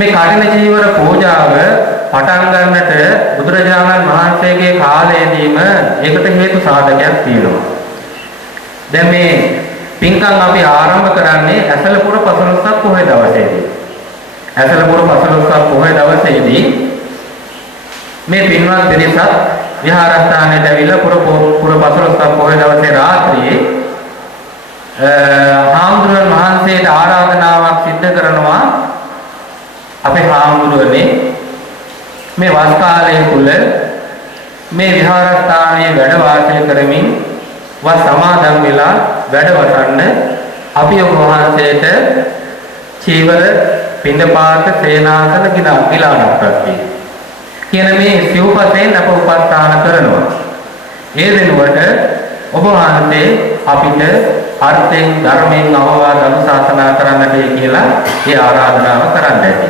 මේ කටින චීවර පූජාව පටන් ගන්නට බුදුරජාණන් වහන්සේගේ කාලයේදීම ඒකට හේතු සාධකයක් තියෙනවා. දැන් මේ පින්කම් අපි ආරම්භ කරන්නේ ඇසලපුර 15ක් පොහොය දවසේදී. ඇසලපුර 15ක් පොහොය දවසේදී මේ පින්වත් දෙනසත් විහාරස්ථානයට ඇවිල්ලා පුර 15ක් පොහොය දවසේ රාත්‍රියේ හාමුදුරන් වහන්සේට ආරාධනාවක් සිද්ධ කරනවා. අපේ හාමුදුරුවනේ මේ වස් කාලයේ තුල මේ විහාරස්ථානයේ වැඩ වාසය කරමින් වස් සමාදන් වෙලා වැඩ වසන්න අපි ඔබ වහන්සේට චීවර පින්දපාත සේනාසන ගිලානක් ප්‍රති කියන මේ සිව්පසෙන් අප උපස්ථාන කරනවා. ඒ වෙනුවට ඔබ වහන්සේ අපිට අර්ථයෙන් ධර්මයෙන් අවවාද අනුශාසනා කරන්නට කියලා ඒ ආරාධනාව කරන්න ඇති.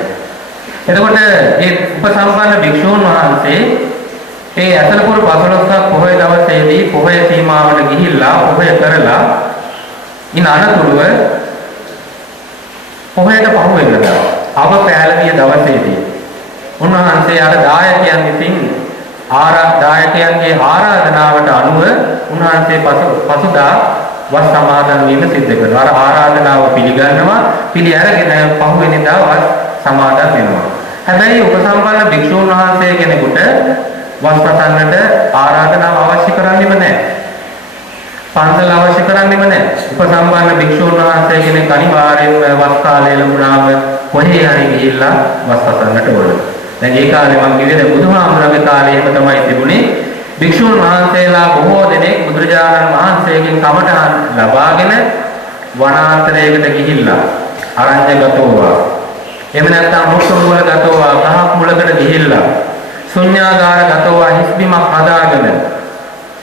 එතකොට මේ උපසම්පන්න භික්ෂූන් වහන්සේ ඒ ඇසලපුර 15ක් පොහොය දවසේදී පොහොය සීමාවට ගිහිල්ලා පොහොය කරලා ඉන් අනතුරුව පොහොයට පහු වෙනවා. අප පෑලමිය දවසේදී උන්වහන්සේ අර දායකයන් විසින් දායකයන්ගේ ආරාධනාවට අනුව උන්වහන්සේ පසුදා වස් සමාදන් වීම සිද්ධ කරනවා. අර ආරාධනාව පිළිගන්නවා. පිළි අරගෙන පහුවෙනිදා වස් සමාදන් වෙනවා. හැබැයි උපසම්පන්න භික්ෂුන් වහන්සේ කෙනෙකුට වස් පතන්නට ආරාධනාව අවශ්‍ය කරන්නේම නැහැ. පන්සල අවශ්‍ය කරන්නේම නැහැ. උපසම්පන්න භික්ෂුන් වහන්සේ කෙනෙක් අනිවාර්යයෙන්ම වස් කාලය ලැබුණාම කොහේ හරි ගිහිල්ලා වස් පතන්නට ඕන. දැන් ඒ කාලේ මම කිව්වේ බුදුහාමුදුරගේ කාලේ එහෙම තමයි තිබුණේ. භික්ෂුන් වහන්සේලා බොහෝ දෙනෙක් බුදුරජාණන් වහන්සේගෙන් කමඨහන් ලබාගෙන වනාන්තරයකට ගිහිල්ලා අරඤ්‍යගතෝවා. එහෙම නැත්නම් මොක්ෂ මූලගතෝවා ගහක් මුලකට ගිහිල්ලා ශුන්‍යාගාරගතෝවා හිස්බිමක් හදාගෙන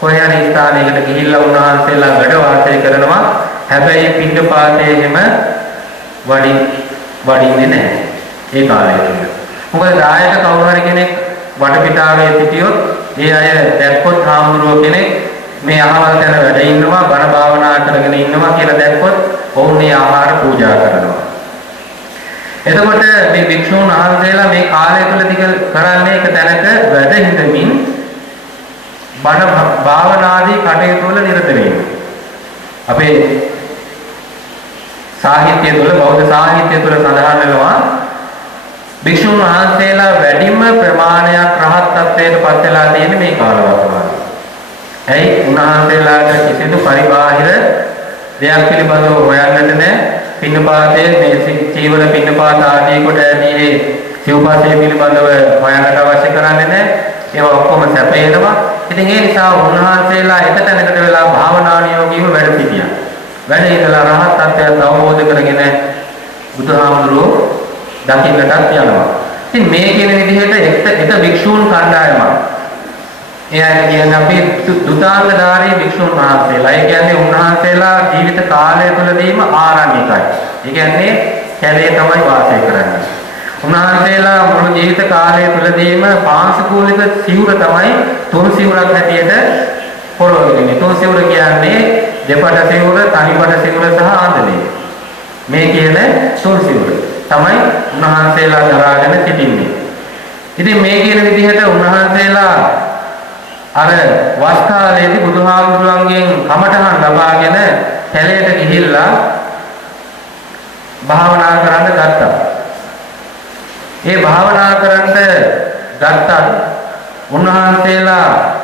කොහේ හරි ස්ථානයකට ගිහිල්ලා උන්වහන්සේලා වැඩ වාසය කරනවා. හැබැයි පින්ඩපාතයේ එහෙම වඩින්නේ නැහැ ඒ කාලේ. මොකද දායක කවුරු හරි කෙනෙක් වටපිටාවේ සිටියොත් ඒ අය දැක්කොත් හාමුදුරුවෝ කෙනෙක් මේ අහවල් තැන වැඩ ඉන්නවා බණ භාවනා කරගෙන ඉන්නවා කියලා දැක්කොත් ඔවුන් මේ ආහාර පූජා කරනවා. එතකොට මේ භික්ෂුන් වහන්සේලා මේ කාලය තුලදී කරන්නේ එක තැනක වැඩ හිඳමින් බණ භාවනාදී කටයුතු වල නිරත වීම. අපේ සාහිත්‍ය තුල බෞද්ධ සාහිත්‍ය තුල සඳහන් වෙනවා භික්ෂුන් වහන්සේලා වැඩිම ප්‍රමාණයක් රහත් ත්වයට පත් වෙලා තියෙන මේ කාලවකවානුවේ. ඇයි උන්වහන්සේලාට කිසිදු පරිබාහිර දෙයක් පිළිබඳව හොයන්නට නැහැ. පින්නපාතයේ මේ චීවර පින්නපාත ආදී කොට ඇදී සිව්පසය පිළිබඳව හොයන්නට අවශ්‍ය කරන්නේ නැහැ. ඒවා ඔක්කොම සැපේනවා. ඉතින් ඒ නිසා උන්වහන්සේලා එක තැනකට වෙලා භාවනානියෝගීව වැඩ සිටියා. වැඩ ඉඳලා රහත් ත්වයට අවබෝධ කරගෙන බුදුහාමුදුරුවෝ දකින්නටත් යනවා. ඉතින් මේ කියන විදිහට එක භික්ෂූන් කණ්ඩායමක්. ඒ අය කියන්නේ අපි දුතාංගධාරී භික්ෂූන් වහන්සේලා. ඒ කියන්නේ උන්වහන්සේලා ජීවිත කාලය තුළදීම ආරණ්‍යකයි. ඒ කියන්නේ කැලේ තමයි වාසය කරන්නේ. උන්වහන්සේලා මුළු ජීවිත කාලය තුළදීම පාංශුකූලික සිවුර තමයි තුන් සිවුරක් හැටියට පොරවගෙන. තුන් සිවුර කියන්නේ දෙපට සිවුර, තනිපට සිවුර සහ ආන්දලේ. මේ කියන තුන් සිවුර තමයි උන්වහන්සේලා දරාගෙන සිටින්නේ. ඉතින් මේ කියන විදිහට උන්වහන්සේලා අර වස් කාලයේදී බුදුහාමුදුරන්ගෙන් කමඨහන් ලබාගෙන කැලේට ගිහිල්ලා භාවනා කරන්න ගත්තා. ඒ භාවනා කරන්න ගත්තත් උන්වහන්සේලාට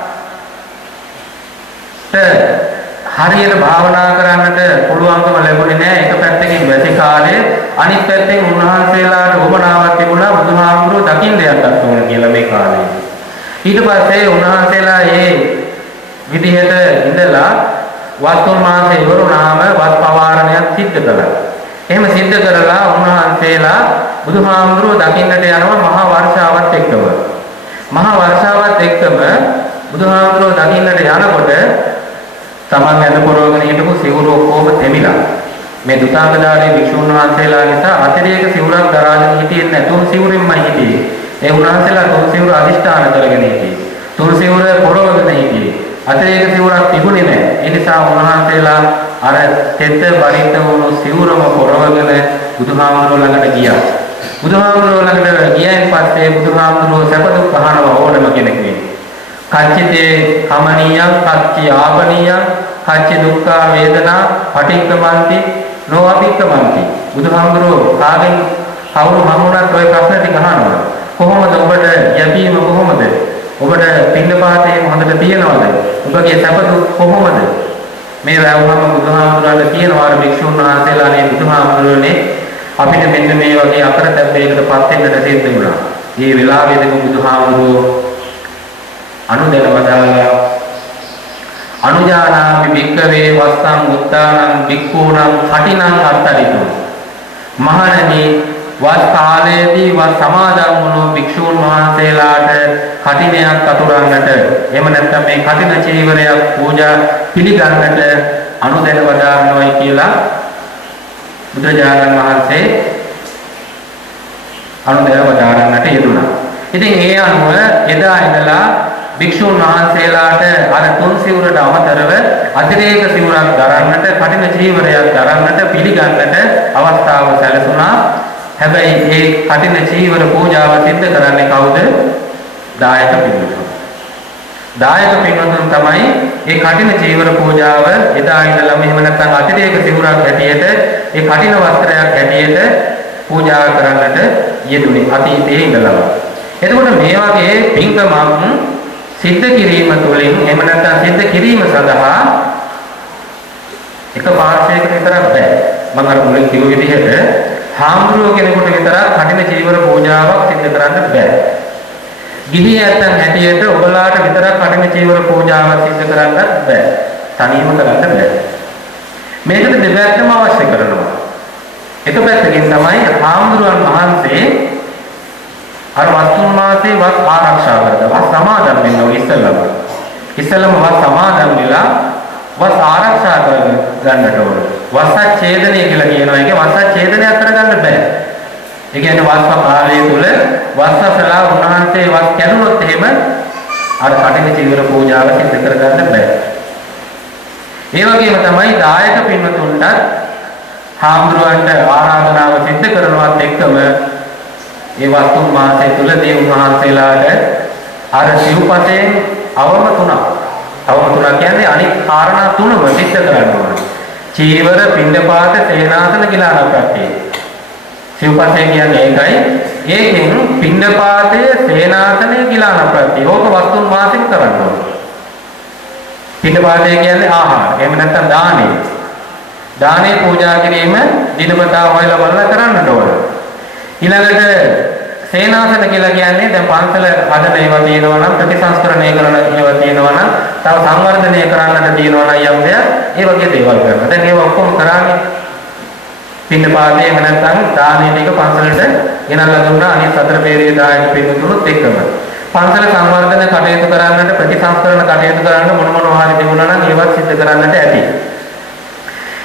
හරියට භාවනා කරන්නට පුළුවන්කම ලැබුණේ නැහැ. එක පැත්තකින් වැසි කාලය, අනිත් පැත්තෙන් උන්වහන්සේලාට උපනාවක් තිබුණා බුදුහාමුදුරුවෝ දකින්න යන්නත් ඕන කියලා මේ කාලේ. ඊට පස්සේ උන්වහන්සේලා මේ විදිහට ඉඳලා වස්තුන් මාසේ ඉවරුනාම වත් පවාරණයක් සිද්ධ කළා. එහෙම සිද්ධ කරලා උන්වහන්සේලා බුදුහාමුදුරුවෝ දකින්නට යනවා මහා වර්ෂාවත් එක්කම. මහා වර්ෂාවත් එක්කම බුදුහාමුදුරුවෝ දකින්නට යනකොට තමන් යන පොරවගෙන හිටපු සිවුරු ඔක්කොම තෙමිලා. මේ දුතාංගධාරී භික්ෂුන් වහන්සේලා නිසා අතිරේක සිවුරක් දරාගෙන හිටියේ නැහැ. තුන් සිවුරින්මයි හිටියේ. ඒ උන්වහන්සේලා තුන් සිවුර අදිෂ්ඨාන කරගෙන හිටියේ. තුන් සිවුර පොරවගෙන හිටියේ. අතිරේක සිවුරක් තිබුණේ නැහැ. ඒ නිසා උන්වහන්සේලා අර තෙත බරිත වුණු සිවුරම පොරවගෙන බුදුහාමුදුරුවෝ ළඟට ගියා. බුදුහාමුදුරුවෝ ළඟට ගියයින් පස්සේ බුදුහාමුදුරුවෝ සැප දුක් අහනවා ඕනම කෙනෙක් නේ. කච්චිතේ කමනීයං කච්චි ආපනීයං කච්චි දුක්ඛ වේදනා පටික්කමන්ති නොඅපික්කමන්ති. බුදුහාමුදුරුවෝ කාගෙන් කවුරු හමුණත් ඔය ප්‍රශ්න ටික අහනවා. කොහොමද ඔබට යැපීම කොහොමද? ඔබට පින්නපාතේ හොඳට තියනවද? ඔබගේ සැප දුක් කොහොමද? මේ වැවුවම බුදුහාමුදුරුවන්ට කියනවා අර භික්ෂුන් වහන්සේලානේ බුදුහාමුදුරුවනේ අපිට මෙන්න මේ වගේ අකරතැබ්බයකටපත් වෙන්නට සිද්ධ වුණා. මේ වෙලාවේදී බුදුහාමුදුරුවෝ අනුදැනවදාලා අනුජානාමි භික්ඛවේ වස්සං උත්තානං භික්ඛූණං කටිනං අත්තරිතෝ. මහණනි වස් කාලයේදී වස් සමාදන් වුණු භික්ෂූන් වහන්සේලාට කටිනයක් අතුරන්නට එහෙම නැත්නම් මේ කටින චීවරයක් පූජා පිළිගන්නට අනුදැන වදාරනවායි කියලා බුදුරජාණන් වහන්සේ අනුදැන වදාරන්නට යෙදුණා. ඉතින් ඒ අනුව එදා ඉඳලා භික්ෂූන් වහන්සේලාට අර තුන් සිවුරට අමතරව අතිරේක සිවුරක් දරන්නට කටින චීවරයක් දරන්නට පිළිගන්නට අවස්ථාව සැලසුණා. හැබැයි මේ කටින චීවර පූජාව සිද්ධ කරන්නේ කවුද? දායක පින්වතුන්. දායක පින්වතුන් තමයි මේ කටින චීවර පූජාව එදා ඉඳලම එහෙම නැත්නම් අතිරේක සිවුරක් හැටියට ඒ කටින වස්ත්‍රයක් හැටියට පූජා කරන්නට යෙදුනේ අතීතයේ ඉඳලම. එතකොට මේ වගේ පින්කමක් සිද්ධ කිරීම තුළින් එහෙම නැත්නම් සිද්ධ කිරීම සඳහා එක පාර්ශ්වයකට විතරක් බෑ. මම අර මුලින් කිව්ව විදිහට හාමුදුරුවෝ කෙනෙකුට විතරක් කටින චීවර පූජාවක් සිද්ධ කරන්න බෑ. ගිහි ඇත්තන් හැටියට ඔබලාට විතරක් කටින චීවර පූජාවක් සිද්ධ කරන්නත් බෑ. තනියම කරන්න බෑ. මේකට දෙපැත්තම අවශ්‍ය කරනවා. එක පැත්තකින් තමයි හාමුදුරුවන් වහන්සේ අර වස්තුන් වාසේ වත් ආරක්ෂා කරනවා. සමාදන් වෙන්න ඕනේ ඉස්සෙල්ලම. ඉස්සෙල්ලම වත් සමාදන් වෙලා වස් ආරක්ෂා කර ගන්නට ඕනේ. වස්සච්ඡේදනය කියලා කියනවා. ඒකේ වස්සච්ඡේදනයක් කරගන්න බෑ. ඒ කියන්නේ වස්ස කාලය තුල වස්සසලා උන්වහන්සේ වස් කැඩුනොත් එහෙම අර කටින චීවර පූජාව සිදු කරගන්න බෑ. ඒ වගේම තමයි දායක පින්වතුන්ට හාමුදුරුවන්ට ආරාධනාව සිදු කරනවත් එක්කම ඒ වස්තුන් මාසය තුලදී උන්වහන්සේලාට අර සිව්පතෙන් අවම තුනක් කියන්නේ අනිත් කාරණා තුනම සිද්ධ කරන්න ඕනේ. චීවර, පිණ්ඩපාත, සේනාසන කියලා අපටේ. සිව්පතේ කියන්නේ ඒකයි. ඒකෙන් පිණ්ඩපාතය, සේනාසනය කියලා අපටේ. ඕක වස්තුන් මාසෙක කරන්න ඕනේ. පිණ්ඩපාතය කියන්නේ ආහාර. එහෙම නැත්නම් දානෙ. දානෙ පූජා කිරීම දිනපතා හොයලා බලලා කරන්න ඕනේ. ඊළඟට සේනාසන කියලා කියන්නේ දැන් පන්සල හදන ඒවා තියෙනවා නම් ප්‍රතිසංස්කරණය කරන ඒවා තියෙනවා නම් තව සංවර්ධනය කරන්නට තියෙනවා නම් යම් දෙයක් ඒ වගේ දේවල් කරනවා. දැන් ඒවා ඔක්කොම කරන්නේ පින්නපාතේ එහෙම නැත්නම් දානෙ ටික පන්සලට ගෙනල්ලා දුන්නා අනිත් සතර පෙරේ දායක පින්නතුනුත් එක්කම. පන්සල සංවර්ධන කටයුතු කරන්නට ප්‍රතිසංස්කරණ කටයුතු කරන්න මොනවා හරි තිබුණා නම් ඒවත් සිදු කරන්නට ඇති.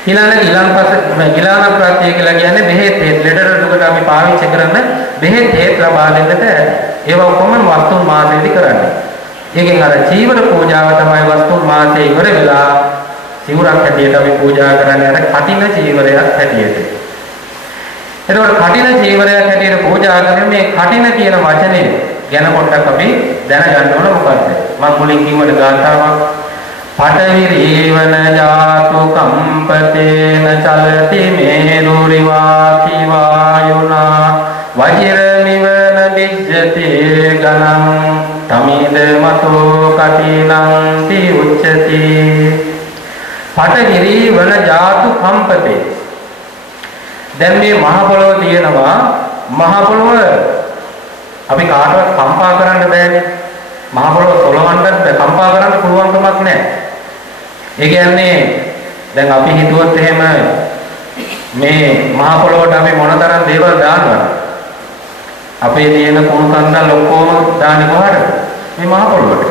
ඊළඟ ප්‍රත්‍ය කියලා කියන්නේ බෙහෙත් ලෙඩර දුකට අපි පාවිච්චි කරන බෙහෙත් ලබා දෙන්නට ඒවා ඔක්කොම වස්තුන් මාසෙදී කරන්නේ. ඒකෙන් අර චීවර පූජාව තමයි වස්තුන් මාසෙ ඉවර වෙලා සිවුරක් හැටියට අපි පූජා කරන්නේ අර කටින චීවරයක් හැටියට. එතකොට කටින චීවරයක් හැටියට පූජා කරන මේ කටින කියන වචනේ ගැන පොඩ්ඩක් අපි දැනගන්න ඕන මොකද්ද? මම මුලින් කිව්වන ගාථාවක් පඨවිරීවන ජාතු කම්පතේන චලති මේරුරිවාති වායුනා වජිර නිවන විජ්ජති ගණං තමිද මතෝ කටිනං ති උච්චති. පඨවිරීවන ජාතු කම්පතේ. දැන් මේ මහ පොළොව තියෙනවා. මහ පොළොව අපි කාටවත් කම්පා කරන්න බෑනේ. මහ පොළොව සොලවන්නත් කම්පා කරන්න පුළුවන් කමක් නැහැ. ඒ කියන්නේ දැන් අපි හිතුවොත් එහෙම මේ මහ පොළොවට අපි මොනතරම් දේවල් දානවද? අපේ තියෙන කුණු කන්දල් ඔක්කොම දාන්නේ කොහටද? මේ මහ පොළොවට.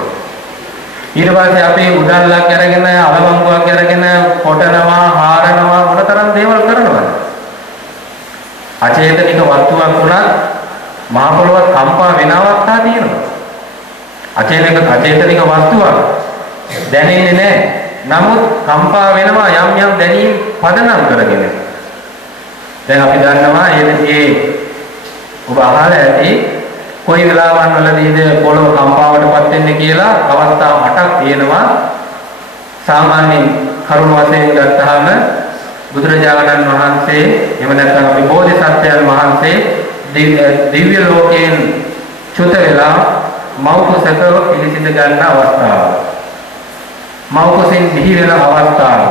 ඊට පස්සේ අපි උඩල්ලක් අරගෙන අවලංගුවක් අරගෙන කොටනවා, හාරනවා මොනතරම් දේවල් කරනවද? අචේතනික වස්තුවක් උනත් මහ පොළොවත් කම්පා වෙනවක් තා තියෙනවා. අචේතනික වස්තුවක් දැනෙන්නේ නැහැ. නමුත් කම්පා වෙනවා යම් දැනීම් පදනම් කරගෙන. දැන් අපි දන්නවා මේ ඔබ අහලා ඇති කොයි වෙලාවන් වලදීද පොළොව කම්පාවටපත් වෙන්නේ කියලා අවස්ථා 8ක් තියෙනවා. සාමාන්‍යයෙන් කරුණ වශයෙන් ගත්තාම බුදුරජාණන් වහන්සේ එහෙම නැත්නම් අපි බෝධිසත්වයන් වහන්සේ දිව්‍ය ලෝකයෙන් චුත වෙලා මෞකසක පිළිසිඳ ගන්න අවස්ථාව. මෞකසෙන් දිවි වෙන අවස්ථාව.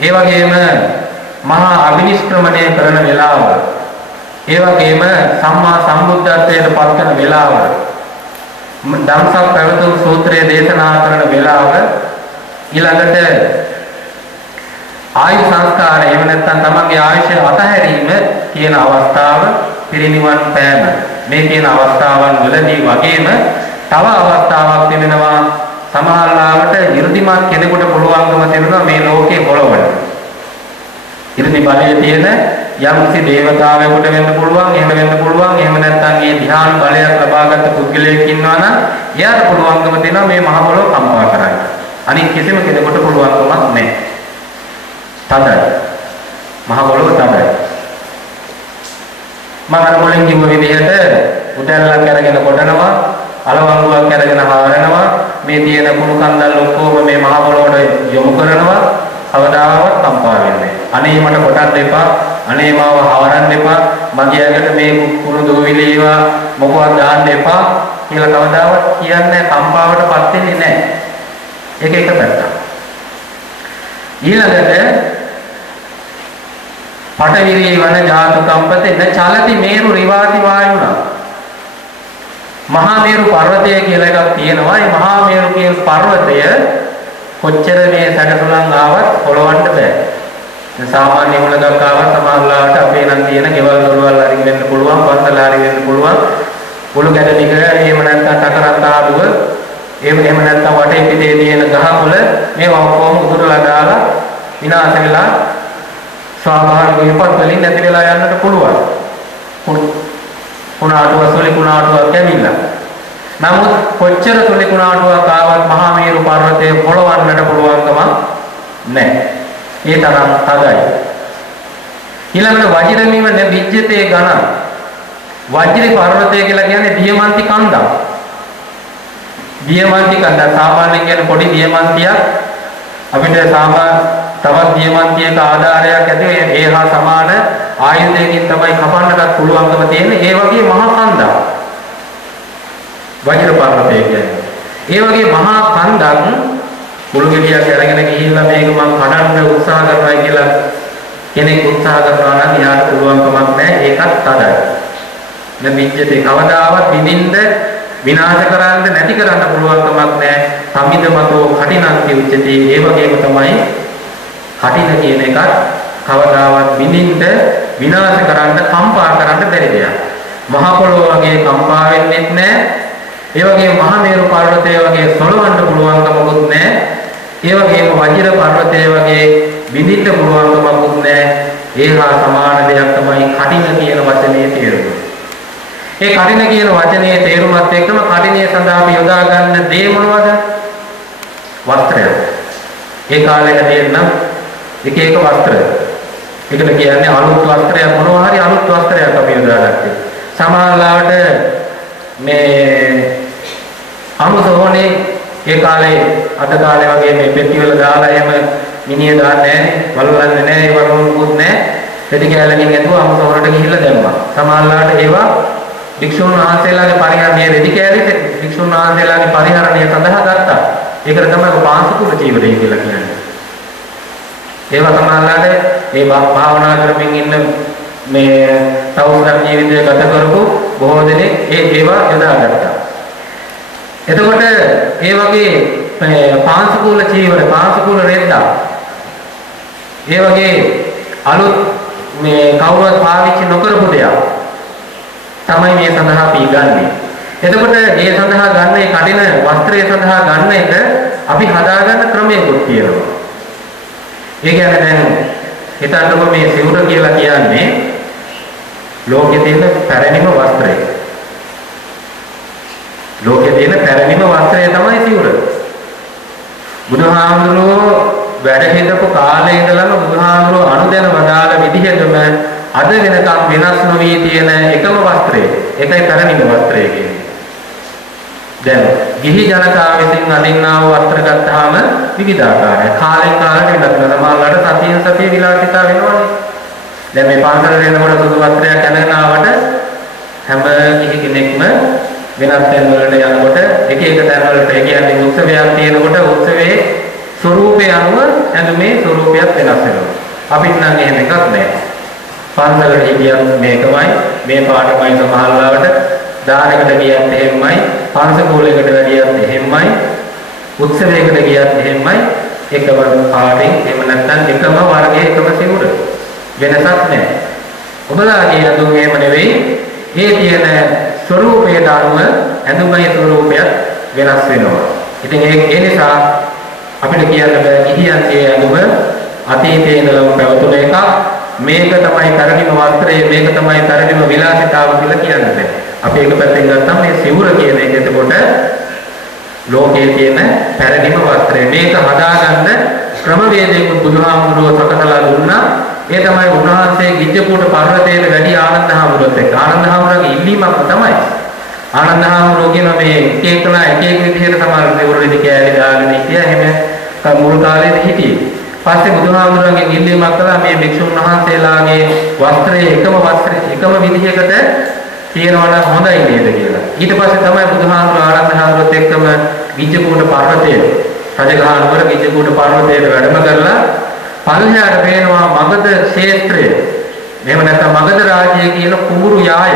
ඒ වගේම මහා අභිනිෂ්ක්‍රමණය කරන වෙලාව. ඒ වගේම සම්මා සම්බුද්ධත්වයට පත් කරන වෙලාව. ධම්සක් පැවතුම් සූත්‍රයේ දේශනා කරන වෙලාව. ඊළඟට ආයු සංස්කාරය එහෙම නැත්නම් තමන්ගේ ආයුෂ අතහැරීම කියන අවස්ථාව, පිරිනිවන් පෑම මේ කියන අවස්ථාවන් වලදී වගේම තව අවස්ථාවක් තිබෙනවා. සමහරවිට 이르දිමත් කෙනෙකුට පුළුවන්කම තිබෙනවා මේ ලෝකේ පොළවන්න. 이르දි බලයේ තියෙන යම්කිසි දේවතාවෙකුට වෙන්න පුළුවන්, එහෙම වෙන්න පුළුවන්. එහෙම නැත්නම් මේ ධ්‍යාන බලයක් ලබාගත් පුද්ගලයෙක් ඉන්නවා නම් එයාට පුළුවන්කම තියෙනවා මේ මහ පොළොව කම්පා කරන්න. අනිත් කිසිම කෙනෙකුට පුළුවන්කමක් නැහැ. තදයි. මහ පොළොව තදයි. මම අර මුලින් කිව්ව විදිහට උඩැල්ලක් අරගෙන කොටනවා, අලවංගුවක් අරගෙන හාරනවා, මේ තියෙන කුණු කන්දල් ඔක්කොම මේ මහ පොළොවට යොමු කරනවා. කවදාවත් කම්පා වෙන්නේ නැහැ. අනේ මට කොටන්න එපා, අනේ මාව හවරන්න එපා, මගේ ඇඟට මේ කුණු දෝවිලි ඒවා මොකවත් දාන්න එපා කියලා කවදාවත් කියන්නේ කම්පාවටපත් වෙන්නේ නැහැ. ඒක එක පැත්තක්. ඊළඟට පටවිරී වන ජාතු කම්පතේ න චලති මේරු රිවාති වායුණා. මහා මේරු පර්වතය කියලා එකක් තියෙනවා. මේ මහා මේරු කියන පර්වතය කොච්චර මේ සැකසුලන් ආවත් පොළවන්න බෑ. සාමාන්‍ය මුලක් ආවත් සමහරවිට අපේ නම් තියෙන ගෙවල් දොරවල් හරි වෙන්න පුළුවන්, පන්සල් හරි වෙන්න පුළුවන්. පොළු ගැටනික එහෙම නැත්නම් තකරත් ආදුව එහෙම නැත්නම් වටේ පිටේ තියෙන ගහකොළ මේවා ඔක්කොම උදුරලා දාලා විනාශ වෙලා ස්වාභාවික විපත් වලින් නැති වෙලා යන්නට පුළුවන්. කුණාටුව සොලි කුණාටුවක් කැමිලා. නමුත් කොච්චර සොලි කුණාටුවක් ආවත් මහා මේරු පර්වතය පොළවන්නට පුළුවන්කම නැහැ. ඒ තරම් තදයි. ඊළඟට වජිරමීව නිවිජ්ජතේ ගණන්. වජිර පර්වතය කියලා කියන්නේ දියමන්ති කන්දක්. දියමන්ති කන්ද සාමාන්‍යයෙන් කියන්නේ පොඩි දියමන්තියක් අපිට තවත් දියමන්තියක ආධාරයක් ඇති ඒ හා සමාන ආයුධයකින් තමයි කපන්නට පුළුවන්කම තියෙන්නේ. ඒ වගේ මහා කන්දක් වජිර පර්වතය කියන්නේ. ඒ වගේ මහා කන්දක් මුළු ගෙඩියක් අරගෙන ගිහිල්ලා මේක මම කඩන්න උත්සාහ කරනවා කියලා කෙනෙක් උත්සාහ කරනවා නම් එයාට පුළුවන්කමක් නැහැ. ඒකත් තදයි. නැමිච්චේ කවදාවත් විඳින්න විනාශ කරන්න නැති කරන්න පුළුවන්කමක් නැහැ. සම්මිදමතෝ කටිනන්ති උච්චති. ඒ වගේම තමයි කටින කියන එකත් කවදාවත් විඳින්න විනාශ කරන්න කම්පා කරන්න බැරි දෙයක්. මහ පොළොව වගේ කම්පා වෙන්නේ නැහැ. ඒ වගේම මහා මේරු පර්වතය වගේ සොලවන්න පුළුවන්කමකුත් නැහැ. ඒ වගේම වජිර පර්වතය වගේ විඳින්න පුළුවන්කමකුත් නැහැ. ඒ හා සමාන දෙයක් තමයි කටින කියන වචනේ තේරුම. ඒ කටින කියන වචනේ තේරුමත් එක්කම කටිනේ සඳහා අපි යොදා ගන්න දේ මොනවද? වස්ත්‍රය. ඒ කාලේ හැදෙන්න එක එක වස්ත්‍ර. ඒකට කියන්නේ අලුත් වස්ත්‍රයක් මොනවා හරි අලුත් වස්ත්‍රයක් අපි යොදාගත්තේ. සමහරවිට මේ අමුසෝනේ ඒ කාලේ අද කාලේ වගේ මේ පෙට්ටි වල දාලා එහෙම මිනිහ දාන්නේ නැහැ, වලවන්නේ නැහැ, ඒ වගේ මොකුත් නැහැ. පෙට්ටි කැලකින් ඇතුව අමුසෝරට ගිහිල්ලා දැම්මා. සමහරවිට ඒවා වික්ෂුන් වහන්සේලාගේ පරිහරණය රෙදි කැලේ වික්ෂුන් වහන්සේලාගේ පරිහරණය සඳහා ගත්තා. ඒකට තමයි පාංශකුල ජීවිතය කියලා කියන්නේ. ඒවා සමහරවිට ඒ භාවනා කරමින් ඉන්න මේ තවුසන් ජීවිතය ගත කරපු බොහෝ දෙනෙක් ඒවා යොදාගත්තා. එතකොට ඒ වගේ පාංශකුල ජීවන පාංශකුල රෙද්දා ඒ වගේ අලුත් මේ කවුරුත් පාවිච්චි නොකරපු දෙයක් තමයි මේ සඳහා අපි ගන්නෙ. එතකොට ඒ සඳහා ගන්න ඒ කටින වස්ත්‍රය සඳහා ගන්න එක අපි හදාගන්න ක්‍රමයකුත් තියෙනවා. ඒ කියන්නේ දැන් හිතන්නකො මේ සිවුර කියලා කියන්නේ ලෝකයේ තියෙන පැරණිම වස්ත්‍රය. ලෝකයේ තියෙන පැරණිම වස්ත්‍රය තමයි සිවුර. බුදුහාමුදුරුවෝ වැඩ හිටපු කාලේ ඉඳලම බුදුහාමුදුරුවෝ අනුදැන වදාළ විදිහටම අද වෙනකම් වෙනස් නොවී තියෙන එකම වස්ත්‍රය. ඒකයි පැරණිම වස්ත්‍රය කියන්නේ. දැන් ගිහි ජනතාව විසින් අඳින්නා වූ වස්ත්‍ර ගත්තාම විවිධාකාරයි. කාලෙන් කාලට වෙනස් වෙනවා. සමහරවිට සතියෙන් සතිය විලාසිතා වෙනවනේ. දැන් මේ පාන්සලට එනකොට සුදු වස්ත්‍රයක් අඳගෙන ආවට හැම කිසි කෙනෙක්ම වෙනස් තැන් වලට යනකොට එක එක තැන් වලට ඒ කියන්නේ උත්සවයක් තියෙනකොට උත්සවයේ ස්වරූපය අනුව ඇඳුමේ ස්වරූපයක් වෙනස් වෙනවා. අපිට නම් එහෙම එකක් නැහැ. පාන්සලට හිටියත් මේකමයි මේ පාටමයි සමහරවිට දානකට ගියත් එහෙමයි පන්සකෝලයකට වැඩියත් එහෙමයි උත්සවයකට ගියත් එහෙමයි එකම පාටෙන් එහෙම නැත්නම් එකම වර්ගයේ එකම සිවුර වෙනසක් නැහැ. ඔබලාගේ ඇඳුම එහෙම නෙවෙයි. මේ තියෙන ස්වරූපයට අනුව ඇඳුමේ ස්වරූපයක් වෙනස් වෙනවා. ඉතින් ඒ නිසා අපිට කියන්න බෑ ගිහියන්ගේ ඇඳුම අතීතයේ ඉඳලම පැවතුන එකක්. මේක තමයි පැරණිම වස්ත්‍රය, මේක තමයි පැරණිම විලාසිතාව කියලා කියන්න බෑ. අපි එක පැත්තෙන් ගත්තම මේ සිවුර කියන එක එතකොට ලෝකයේ තියෙන පැරණිම වස්ත්‍රය. මේක හදාගන්න ක්‍රමවේදයක බුදුහාමුදුරුවෝ සකසලා දුන්නා. ඒ තමයි උන්වහන්සේ ගිජ්ජකූට පර්වතයේ වැඩි ආනන්ද හාමුදුරුවෝත් එක්ක. ආනන්ද හාමුදුරුවෝගේ ඉල්ලීමක් තමයි. ආනන්ද හාමුදුරුවෝ කියන මේ එක එක විදිහට සමහර සිවුර විදි කෑලි දාගෙන හිටියා. එහෙම මුල් කාලේදී හිටියේ. පස්සේ බුදුහාමුදුරන්ගෙන් ඉල්ලීමක් කළා මේ භික්ෂුන් වහන්සේලාගේ වස්ත්‍රයේ එකම විදිහකට තියෙනවා නම් හොඳයි නේද කියලා. ඊට පස්සේ තමයි බුදුහාමුදුර ආනන්ද හාමුදුරුවෝත් එක්කම ගිජ්ජකූට පර්වතයේ රජගහ නුවර ගිජ්ජකූට පර්වතයට වැඩම කරලා පල්ලෙහාට පේනවා මගධ ක්ෂේත්‍රය. එහෙම නැත්නම් මගධ රාජ්‍යය කියන කුඹුරු යාය.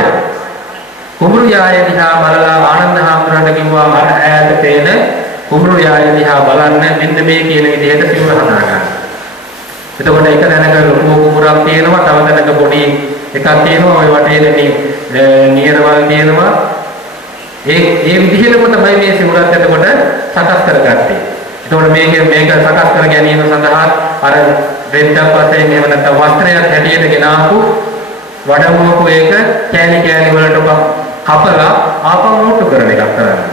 කුඹුරු යාය දිහා බලලා ආනන්ද හාමුදුරන්ට කිව්වා මට ඈත පේන කුඹුරු යාය දිහා බලන්න මෙන්න මේ කියන විදිහට සිවුර හදාගන්න. එතකොට එක දැනක ලොකු කුඹුරක් තියෙනවා, තව දැනක පොඩි එකක් තියෙනවා, ওই වටේදී නියරවල් තියෙනවා. ඒ විදිහටම තමයි මේ සිවුරත් එතකොට සකස් කරගත්තේ. එතකොට මේක සකස් කර ගැනීම සඳහා අර දෙද්දක් වශයෙන් එහෙම නැත්නම් වස්ත්‍රයක් හැටියට ගෙනාවු වඩවුවක ඒක කෑලි කෑලි වලට කපලා ආපහු මුට්ටු කරන එකක් කරන්නේ.